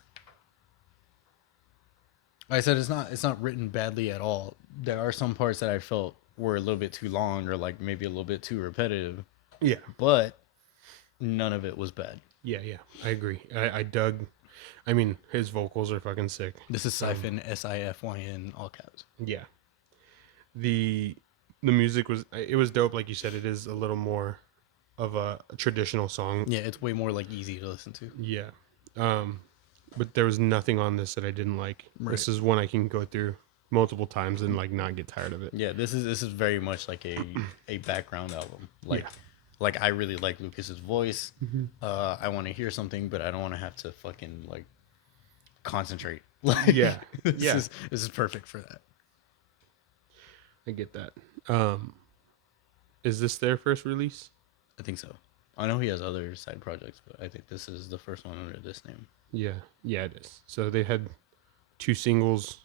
Like I said, it's not written badly at all. There are some parts that I felt were a little bit too long or like maybe a little bit too repetitive. Yeah. But none of it was bad. Yeah, I agree. I dug. I mean, his vocals are fucking sick. This is Siphon, Sifyn, all caps. Yeah. The music was dope. Like you said, it is a little more of a traditional song. Yeah, it's way more like easy to listen to. Yeah. But there was nothing on this that I didn't like. Right. This is one I can go through multiple times and like not get tired of it. Yeah, this is very much like a background album. Like, like I really like Lucas's voice. I want to hear something, but I don't want to have to fucking like concentrate. Like, Yeah. This is perfect for that. I get that. Is this their first release? I think so. I know he has other side projects, but I think this is the first one under this name. Yeah, it is. So they had 2 singles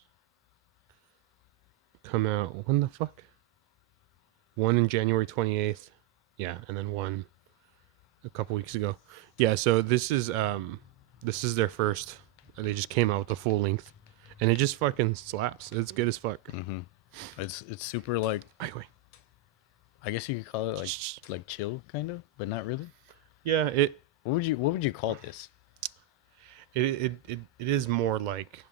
come out. When the fuck? One in January 28th. Yeah, and then one a couple weeks ago. Yeah, so this is their first. They just came out with the full length, and it just fucking slaps. It's good as fuck. Mm-hmm. It's super like I guess you could call it like chill kind of, but not really. Yeah, What would you call this? It is more like,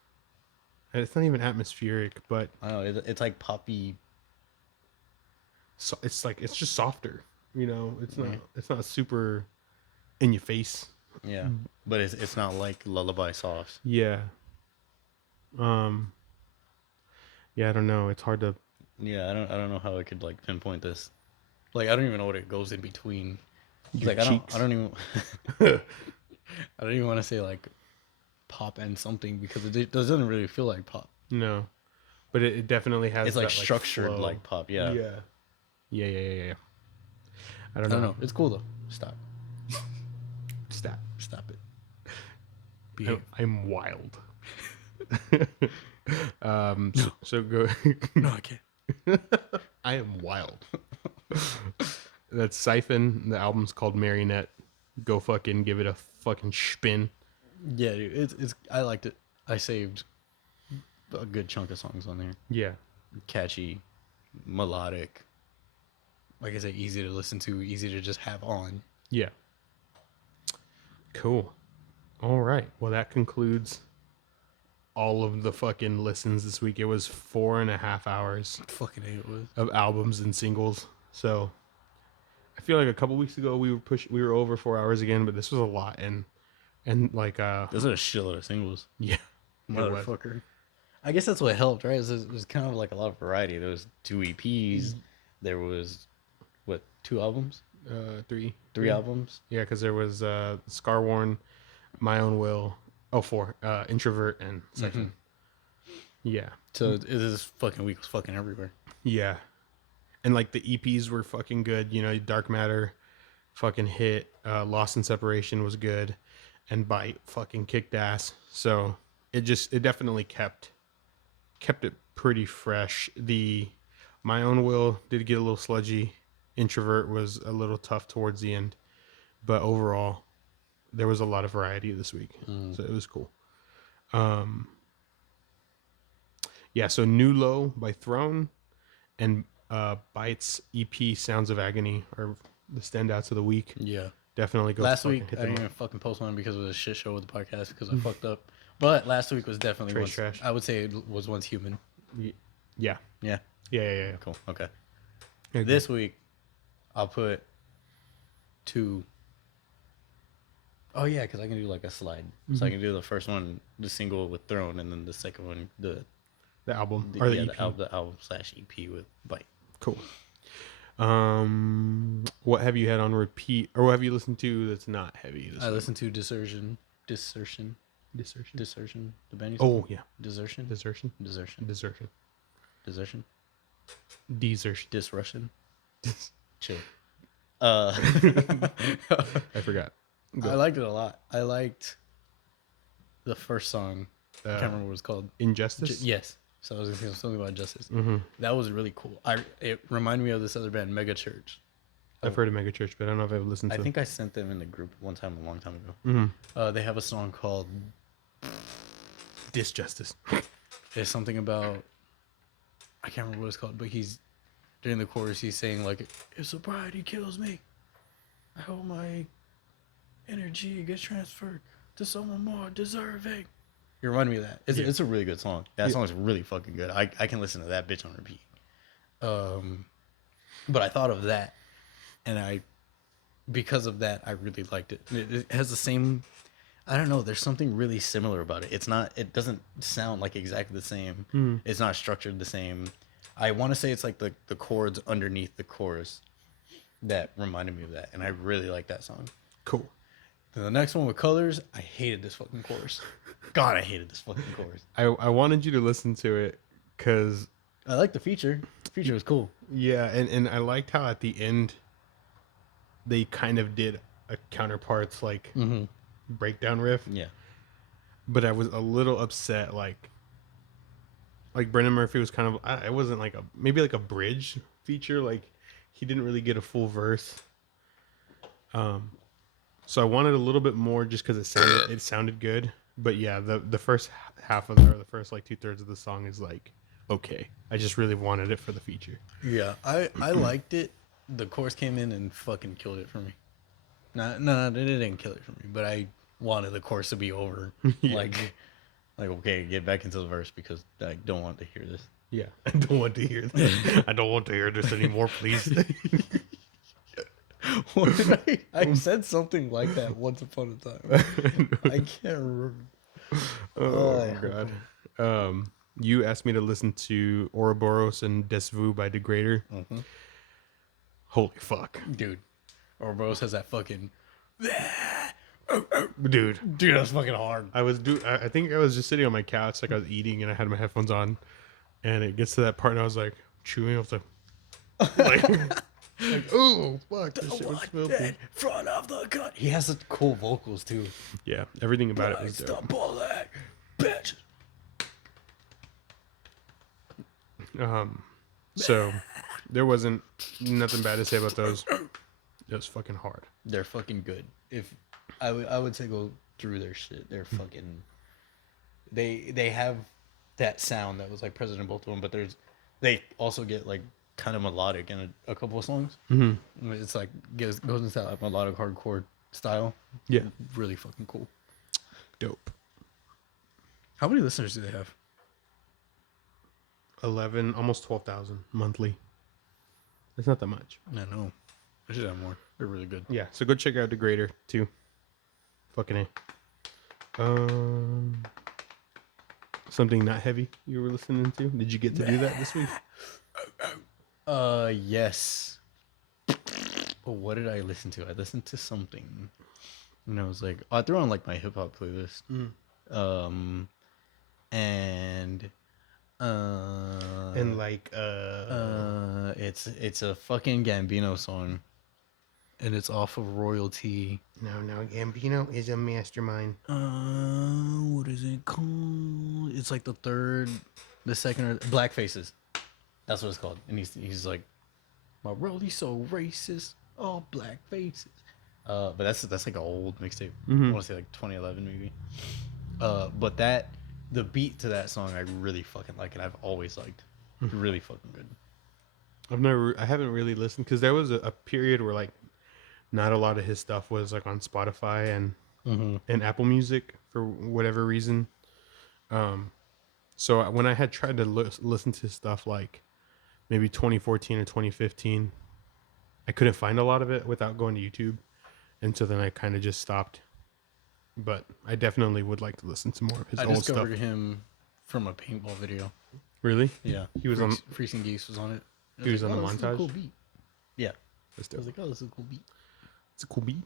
it's not even atmospheric, but I don't know. It's like poppy. So it's like it's just softer, you know. It's not super in your face. Yeah, but it's not like lullaby soft. Yeah. Yeah, I don't know. It's hard to. Yeah, I don't know how I could like pinpoint this. Like I don't even know what it goes in between. Your Like cheeks. I don't even I don't even want to say like pop and something because it doesn't really feel like pop. No, but it definitely has. It's that, like structured flow. like pop. Yeah. Yeah. I don't I don't know. know. It's cool though. Stop Stop it. Behave. I'm wild. So go. No, I can't. I am wild. That's Siphon. The album's called Marionette. Go fucking give it a fucking spin. Yeah, dude, it's I liked it. I saved a good chunk of songs on there. Yeah. Catchy, melodic. Like I said, easy to listen to, easy to just have on. Yeah. Cool. All right. Well, that concludes all of the fucking listens this week. It was 4.5 hours Fucking A it was. of albums and singles. So I feel like a couple weeks ago we were over 4 hours again, but this was a lot, and like Those are a shitload of singles. yeah, Motherfucker. I guess that's what helped, right? It was kind of like a lot of variety. There was 2 EPs. There was what, 2 albums? 3 albums. Yeah, because there was Scarworn, My Own Will. 4 Introvert and Siphon. Yeah. So this fucking week was fucking everywhere. Yeah. And like the EPs were fucking good. You know, Darkmatter fucking hit. Lost in Separation was good. And Bite fucking kicked ass. So it definitely kept it pretty fresh. The My Own Will did get a little sludgy. Introvert was a little tough towards the end. But overall, there was a lot of variety this week. So it was cool. Yeah, so New Low by Throne and Bite's EP Sounds of Agony are the standouts of the week. Yeah. Definitely go. Last week, I didn't even fucking post one because it was a shit show with the podcast because I fucked up. But last week was definitely once, trash. I would say it was once human. Yeah. Yeah. Yeah. Cool. Okay. Yeah, This week, I'll put 2. Oh yeah, because I can do like a slide. So I can do the first one, the single with Throne, and then the second one, the album the, or yeah, the EP. the album / EP with Bite. Cool. What have you had on repeat, or what have you listened to that's not heavy? I listened to Desertion. Desertion. The band. Oh yeah. Desertion. Desertion. Chill. I forgot. I liked it a lot. I liked the first song. I can't remember what it's called. Injustice. Yes. So I was gonna say something about Justice. Mm-hmm. That was really cool. It reminded me of this other band, Mega Church. I've heard of Megachurch, but I don't know if I've listened to. I think I sent them in the group one time a long time ago. Mm-hmm. They have a song called Disjustice. There's something about, I can't remember what it's called, but during the chorus he's saying like, if sobriety kills me, I hope my energy gets transferred to someone more deserving. You remind me of that. It's a really good song. That song's really fucking good. I can listen to that bitch on repeat. But I thought of that, and because of that, I really liked it. It has the same, I don't know, there's something really similar about it. It doesn't sound like exactly the same. It's not structured the same. I want to say it's like the chords underneath the chorus that reminded me of that, and I really like that song. Cool. Then the next one with Colors, I hated this fucking chorus. God, I hated this fucking chorus. I wanted you to listen to it because I like the feature. The feature was cool. Yeah, and I liked how at the end they kind of did a counterparts like breakdown riff. Yeah. But I was a little upset, like Brendan Murphy was kind of, it wasn't like maybe like a bridge feature, like he didn't really get a full verse. So I wanted a little bit more just because it sounded good. But yeah, the first half of the first like 2/3 of the song is like okay. I just really wanted it for the feature. Yeah, I liked it. The chorus came in and fucking killed it for me. No, it didn't kill it for me, but I wanted the chorus to be over. Yeah. Like okay, get back into the verse because I don't want to hear this. Yeah, I don't want to hear this. I don't want to hear this anymore, please. I said something like that once upon a time. I can't remember. Oh god. You asked me to listen to Ouroboros and Desvu by Degrader. Holy fuck, dude! Ouroboros has that fucking dude. That's fucking hard. I think I was just sitting on my couch, like I was eating, and I had my headphones on, and it gets to that part, and I was like chewing. I was like, oh fuck, this shit was filthy. Front of the gun. He has such cool vocals too. Yeah, everything about it was dope. The bullet, bitch. So there wasn't nothing bad to say about those. It was fucking hard. They're fucking good. If I would say go through their shit. They're fucking. They have that sound that was like present in both of them, but they also get like kind of melodic in a couple of songs. It's like goes into that like melodic hardcore style. Yeah, really fucking cool. Dope. How many listeners do they have? 11, almost 12,000 monthly. It's not that much. I know. I should have more. They're really good. Yeah, so go check out Degrader too. Fucking A. Something not heavy you were listening to? Did you get to do that this week? Yes. But what did I listen to? I listened to something. And I was like, I threw on like my hip hop playlist. And like it's a fucking Gambino song. And it's off of Royalty. No, Gambino is a mastermind. What is it called? It's like the second or Black Faces. That's what it's called. And he's like, my Rolly's so racist, all black faces. But that's like an old mixtape. I want to say like 2011 maybe. But the beat to that song I really fucking like, and I've always liked. Really fucking good. I haven't really listened because there was a period where like not a lot of his stuff was like on Spotify and Apple Music for whatever reason. So when I had tried to listen to stuff like maybe 2014 or 2015, I couldn't find a lot of it without going to YouTube. And so then I kind of just stopped. But I definitely would like to listen to more of his old stuff. I discovered him from a paintball video. Really? Yeah. He was on... Freezing Geese was on it. He was on the montage? This is a cool beat. Yeah. I was like, oh, this is a cool beat. It's a cool beat.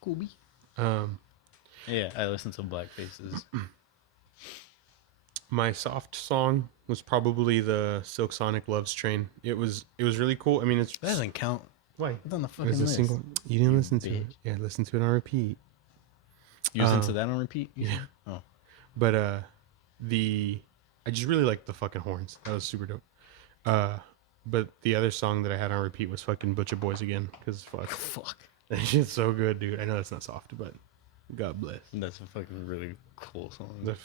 Cool beat. Yeah, I listened to Black Faces. My soft song was probably the Silk Sonic Loves Train. It was really cool. I mean, that doesn't count. Why? It's on the fucking list. a single. You didn't listen to it. Yeah, listen to it on repeat. You listened to that on repeat? Yeah. Oh. But I just really like the fucking horns. That was super dope. But the other song that I had on repeat was fucking Butcher Boys again, because fuck, Fuck. that shit's so good, dude. I know that's not soft, but God bless. That's a fucking really cool song. The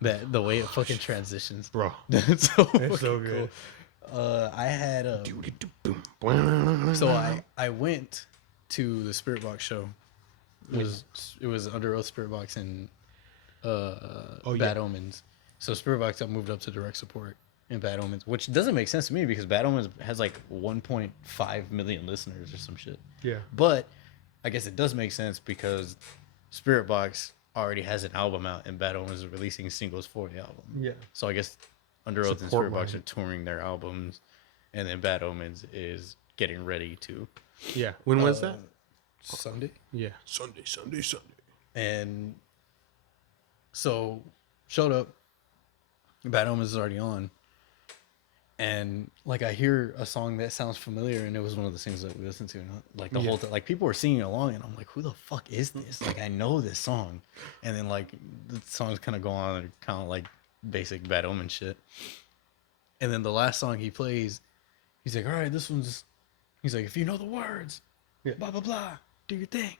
The way it fucking transitions, bro, it's so it's so good. Cool. I had so I went to the Spirit Box show. It was Under Oath, Spirit Box, and Bad Omens. So Spirit Box got moved up to direct support in Bad Omens, which doesn't make sense to me because Bad Omens has like 1.5 million listeners or some shit. Yeah. But I guess it does make sense because Spirit Box already has an album out and Bad Omens is releasing singles for the album. Yeah. So I guess Under Oath and Support Spirit Box line. are touring their albums, and then Bad Omens is getting ready to. Yeah. When was that? Sunday. Yeah. Sunday. And so showed up. Bad Omens is already on. And like I hear a song that sounds familiar, and it was one of the things that we listened to, like the whole time. Like people were singing along, and I'm like, "Who the fuck is this?" Like I know this song, and then like the songs kind of go on and kind of like basic Bad Omen shit. And then the last song he plays, he's like, "All right, this one's," he's like, "If you know the words, blah blah blah, do your thing."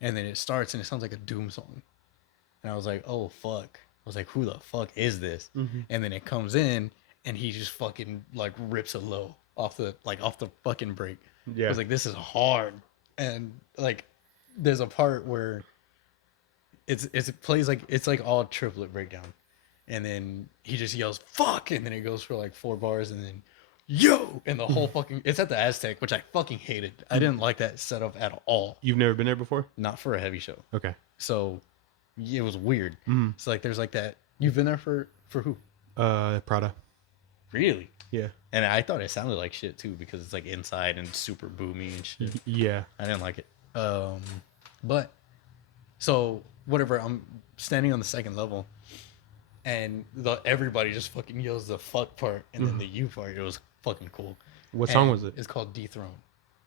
And then it starts, and it sounds like a Doom song, and I was like, "Oh fuck!" I was like, "Who the fuck is this?" And then it comes in. And he just fucking like rips a low off the fucking break. Yeah. I was like, this is hard. And like there's a part where it plays like it's like all triplet breakdown. And then he just yells fuck, and then it goes for like 4 bars, and then yo, and the whole fucking it's at the Aztec, which I fucking hated. I didn't like that setup at all. You've never been there before? Not for a heavy show. Okay. So it was weird. So like there's like that. You've been there for who? Prada. Really? Yeah. And I thought it sounded like shit too because it's like inside and super boomy and shit. Yeah. I didn't like it. But so whatever, I'm standing on the second level, and everybody just fucking yells the fuck part, and then the U part. It was fucking cool. What song was it? It's called Dethroned.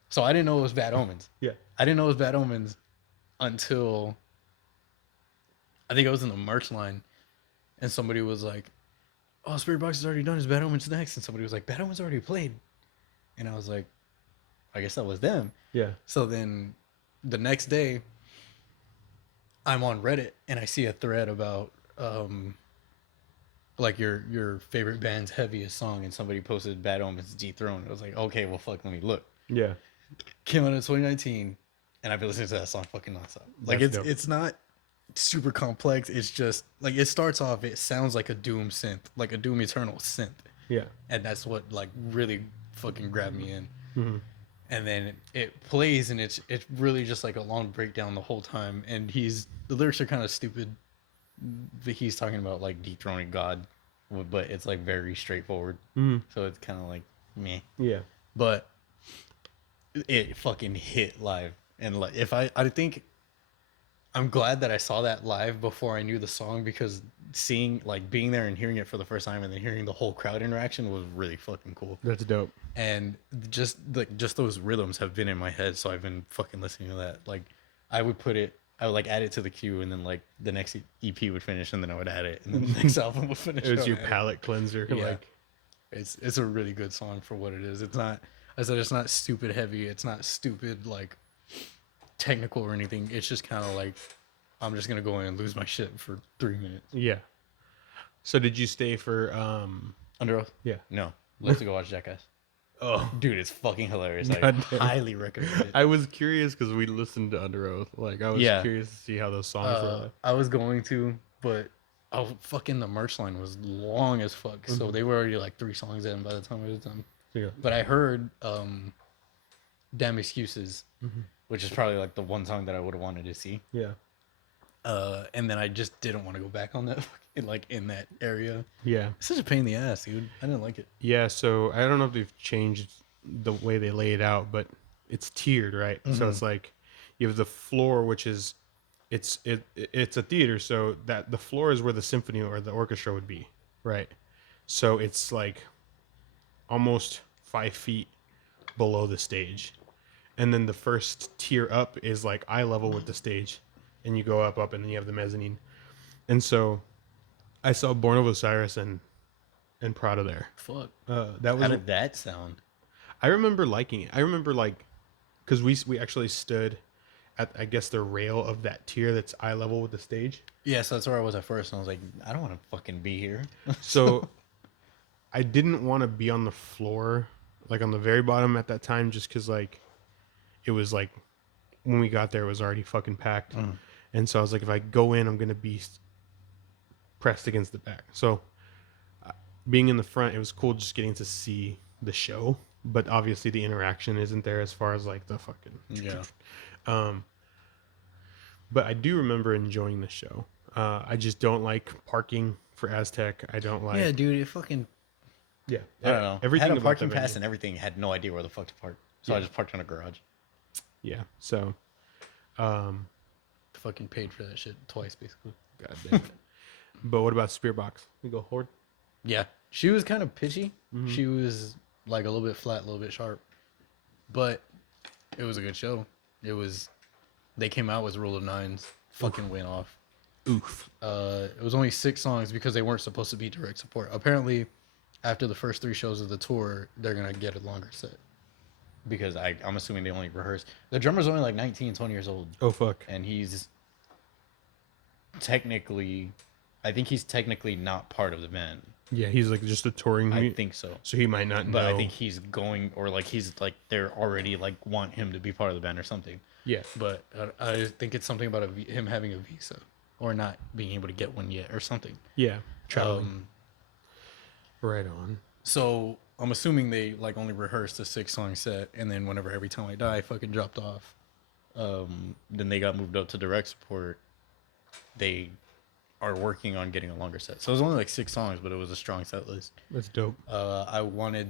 So I didn't know it was Bad Omens. Yeah. I didn't know it was Bad Omens until I think I was in the merch line, and somebody was like, "Oh, Spirit Box is already done. Is Bad Omens next?" And somebody was like, "Bad Omens already played." And I was like, I guess that was them. Yeah. So then the next day, I'm on Reddit and I see a thread about like your favorite band's heaviest song, and somebody posted Bad Omens Dethroned. I was like, okay, well fuck, let me look. Yeah. Came out in 2019, and I've been listening to that song fucking nonstop. Like That's dope. it's not super complex. It's just like it starts off. It sounds like a Doom synth, like a Doom Eternal synth. Yeah. And that's what like really fucking grabbed me in. And then it plays, and it's really just like a long breakdown the whole time. And the lyrics are kind of stupid. He's talking about like dethroning God, but it's like very straightforward. So it's kind of like meh. Yeah. But it fucking hit live, and like if I think I'm glad that I saw that live before I knew the song, because being there and hearing it for the first time and then hearing the whole crowd interaction was really fucking cool. That's dope. And just those rhythms have been in my head, so I've been fucking listening to that. Like I would like add it to the queue, and then like the next EP would finish, and then I would add it, and then the next album would finish. It was your palate cleanser. Yeah. Like It's a really good song for what it is. It's not, I said, it's not stupid heavy. It's not stupid like technical or anything. It's just kind of like, I'm just gonna go in and lose my shit for 3 minutes. Yeah. So did you stay for Under Oath? Yeah. No. Let's go watch Jackass. Oh, Dude, it's fucking hilarious. I Goddamn. highly recommend it. I was curious because we listened to Under Oath. Like I was curious to see how those songs were. I was going to, but fucking the merch line was long as fuck. So they were already like 3 songs in by the time it was done. Yeah. But I heard Damn Excuses, which is probably like the one song that I would have wanted to see. Yeah. And then I just didn't want to go back on that in that area. Yeah. It's such a pain in the ass, dude. I didn't like it. Yeah. So I don't know if they've changed the way they lay it out, but it's tiered, right? So it's like you have the floor, which is it's a theater, so that the floor is where the symphony or the orchestra would be, right? So it's like almost 5 feet below the stage, and then the first tier up is like eye level with the stage, and you go up, and then you have the mezzanine. And so I saw Born of Osiris and Prada there. Fuck. That How was. did that sound? I remember liking it. I remember like, because we actually stood at, I guess, the rail of that tier that's eye level with the stage. Yeah, so that's where I was at first, and I was like, I don't want to fucking be here. So I didn't want to be on the floor, like on the very bottom at that time, just because like it was like when we got there, it was already fucking packed, and so I was like, if I go in, I'm gonna be pressed against the back. So being in the front, it was cool just getting to see the show, but obviously the interaction isn't there as far as like the fucking Yeah. But I do remember enjoying the show. I just don't like parking for Aztec. I don't like. Yeah, dude, it fucking. Yeah, I don't know. everything Had a about parking the pass venue. and everything. Had no idea where the fuck to park, so I just parked in a garage. Yeah, so. Fucking paid for that shit twice, basically. God damn it. But what about Spear Box? We go Horde? Yeah, she was kind of pitchy. She was like a little bit flat, a little bit sharp, but it was a good show. It was. They came out with Rule of Nines. Fucking went off. Oof. It was only 6 songs because they weren't supposed to be direct support. Apparently, after the first 3 shows of the tour, they're gonna get a longer set. Because I'm assuming they only rehearsed. The drummer's only like 19, 20 years old. Oh, fuck. And he's technically, I think he's technically not part of the band. Yeah, he's like just a touring. I think so. So he might not know. But I think he's going, or like he's like, they're already like want him to be part of the band or something. Yeah. But I think it's something about him having a visa or not being able to get one yet or something. Yeah. Traveling. Right on. So I'm assuming they like only rehearsed a 6-song set, and then whenever Every Time I Die fucking dropped off, then they got moved up to direct support. They are working on getting a longer set. So it was only like 6 songs, but it was a strong set list. That's dope. I wanted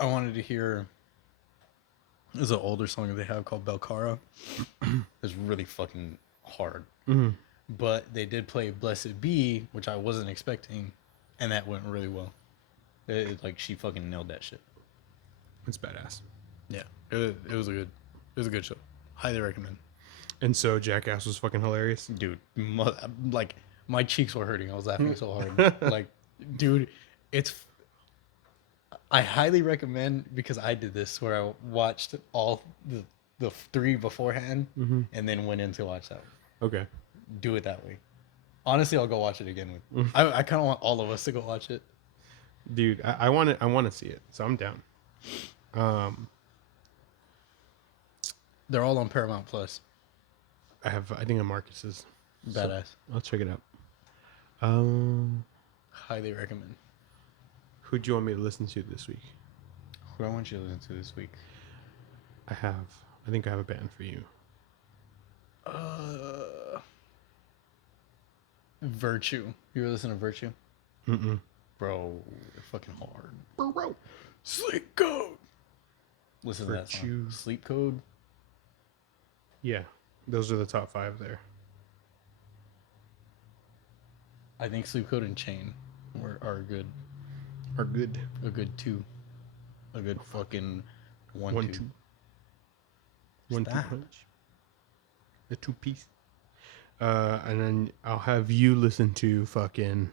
to hear. There's an older song that they have called Belcara. It's really fucking hard. But they did play Blessed Be, which I wasn't expecting, and that went really well. Like she fucking nailed that shit. It's badass. Yeah, it was a good show. Highly recommend. And so Jackass was fucking hilarious. Dude, like my cheeks were hurting. I was laughing so hard. Like, dude, I highly recommend, because I did this where I watched all the 3 beforehand and then went in to watch that. Okay. Do it that way. Honestly, I'll go watch it again with. I kind of want all of us to go watch it. Dude, I want to see it, so I'm down. They're all on Paramount Plus. I think I'm Marcus's. Badass. So I'll check it out. Highly recommend. Who do you want me to listen to this week? Who I want you to listen to this week? I think I have a band for you. Virtue. You ever listen to Virtue? Mm-mm. Bro, they're fucking hard. Bro. Sleep Code. Listen to that Virtue. song. Sleep Code. Yeah, those are the top 5 there. I think Sleep Code and Chain are good. Are good. A good 2. A good fucking 1, 2. 1-2 Stop. punch. The 2-piece. And then I'll have you listen to fucking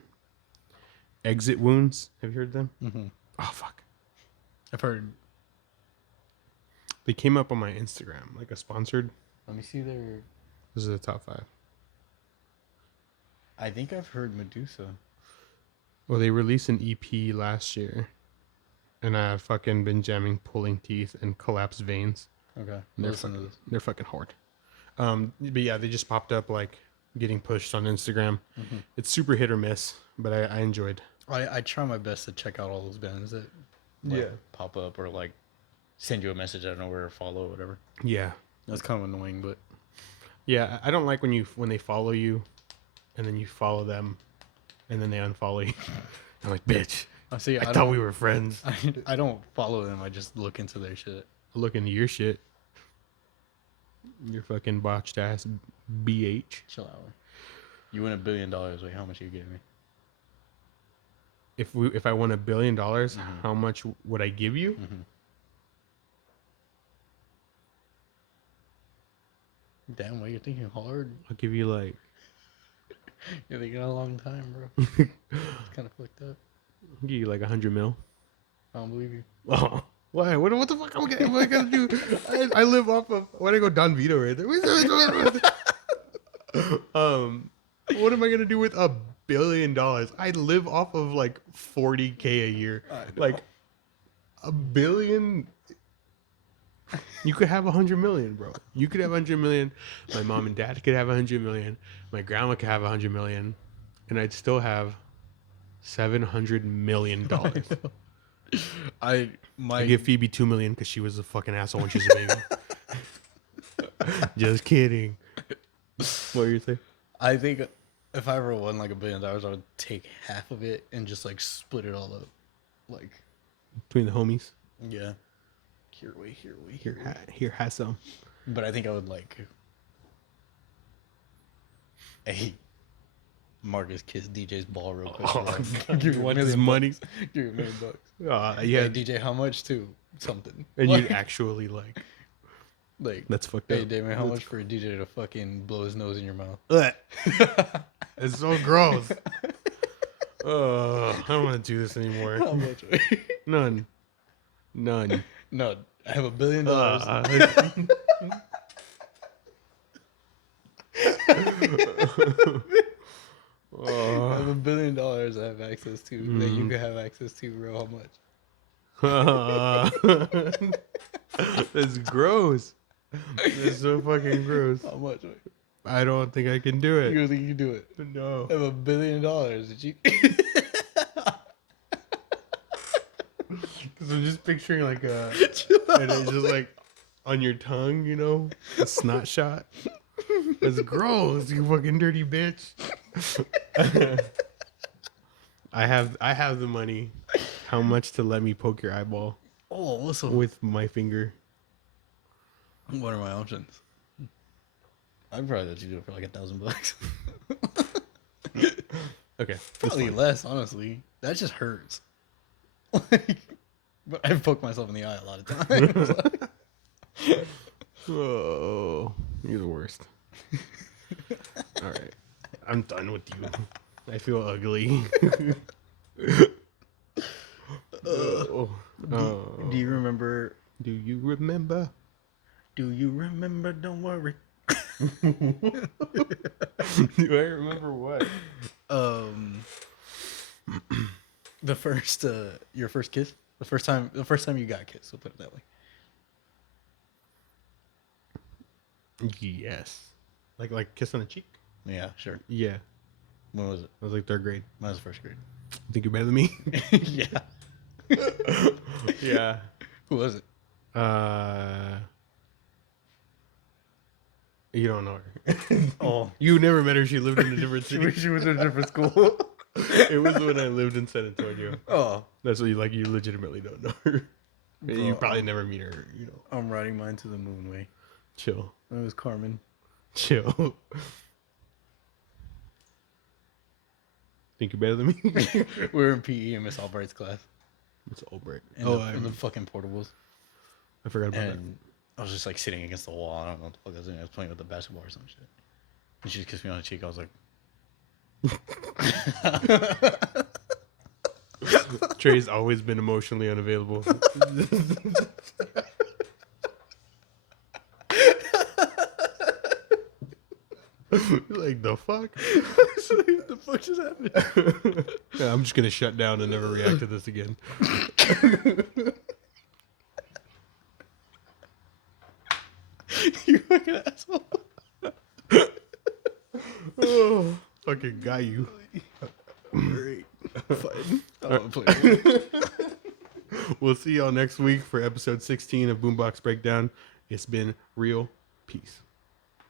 Exit Wounds. Have you heard them? Mm-hmm. Oh, fuck. I've heard. They came up on my Instagram, like a sponsored. Let me see their. This is the top 5. I think I've heard Medusa. Well, they released an EP last year. And I've fucking been jamming Pulling Teeth and Collapsed Veins. Okay. They're fucking hard. But yeah, they just popped up like getting pushed on Instagram. Mm-hmm. It's super hit or miss, but I enjoyed. I try my best to check out all those bands that pop up or like send you a message out of nowhere or follow or whatever. Yeah. That's kind of annoying, but Yeah, I don't like when they follow you and then you follow them and then they unfollow you. I'm like, bitch. I thought we were friends. I don't follow them. I just look into their shit. Look into your shit. Your fucking botched ass BH. Chill out. You win $1 billion. Wait, how much are you giving me? If I won $1 billion, how much would I give you? Mm-hmm. Damn, why you're thinking hard? I'll give you like You're thinking a long time, bro. It's kind of fucked up. I'll give you like 100 mil. I don't believe you. Oh, why? What the fuck am I gonna do? I live off of. Why'd I go Don Vito right there? What am I gonna do with $1 billion? I live off of like 40K a year. Like $1 billion. You could have 100 million, bro. You could have 100 million. My mom and dad could have 100 million. My grandma could have 100 million, and I'd still have $700 million. I give Phoebe 2 million because she was a fucking asshole when she was a baby. Just kidding. What were you saying? I think if I ever won like $1 billion, I would take half of it and just like split it all up, like between the homies. Yeah. Here, has some. But I think I would like. Hey, Marcus kiss DJ's ball real quick. Give me his money. Give me $1 million. Yeah. Hey, DJ, how much too? Something. And you'd actually like. That's fucked up. Hey, Damon, how much for a DJ to fucking blow his nose in your mouth? It's so gross. I don't want to do this anymore. How much? None. No, I have $1 billion. I have $1 billion I have access to that you can have access to, bro. How much? That's gross. That's so fucking gross. How much? I don't think I can do it. You don't think you can do it? No. I have $1 billion. Did you? Because I'm just picturing like and it's just like on your tongue, you know, a snot shot. That's gross, you fucking dirty bitch. I have the money. How much to let me poke your eyeball? Oh, what's up? With my finger. What are my options? I'd probably let you do it for like $1,000. Okay, probably less, honestly. That just hurts. But I've poked myself in the eye a lot of times. Oh, you're the worst. All right, I'm done with you. I feel ugly. Do you remember? Do you remember? Do you remember? Don't worry. Do I remember what? The first, your first kiss. The first time you got kissed. We'll put it that way. Yes. Like kiss on the cheek? Yeah, sure. Yeah. When was it? I was like 3rd grade. Mine was 1st grade. Think you're better than me? Yeah. Yeah. Who was it? You don't know her. Oh. You never met her. She lived in a different city. She was in a different school. It was when I lived in San Antonio. Oh. That's what you legitimately don't know her. Bro, you probably never meet her, you know. I'm riding mine to the moon way. Chill. It was Carmen. Chill. Think you're better than me? We were in PE in Miss Albright's class. It's Albright. In the fucking portables. I forgot about that. I was just like sitting against the wall. I don't know what the fuck I was doing. I was playing with the basketball or some shit. And she just kissed me on the cheek. I was like, Tre's always been emotionally unavailable. Like, the fuck? what the fuck just happened? Yeah, I'm just gonna shut down and never react to this again. You fucking asshole. Oh, fucking got you. Great. Fine. Play. We'll see y'all next week for episode 16 of BoomBox BreakDown. It's been real. Peace.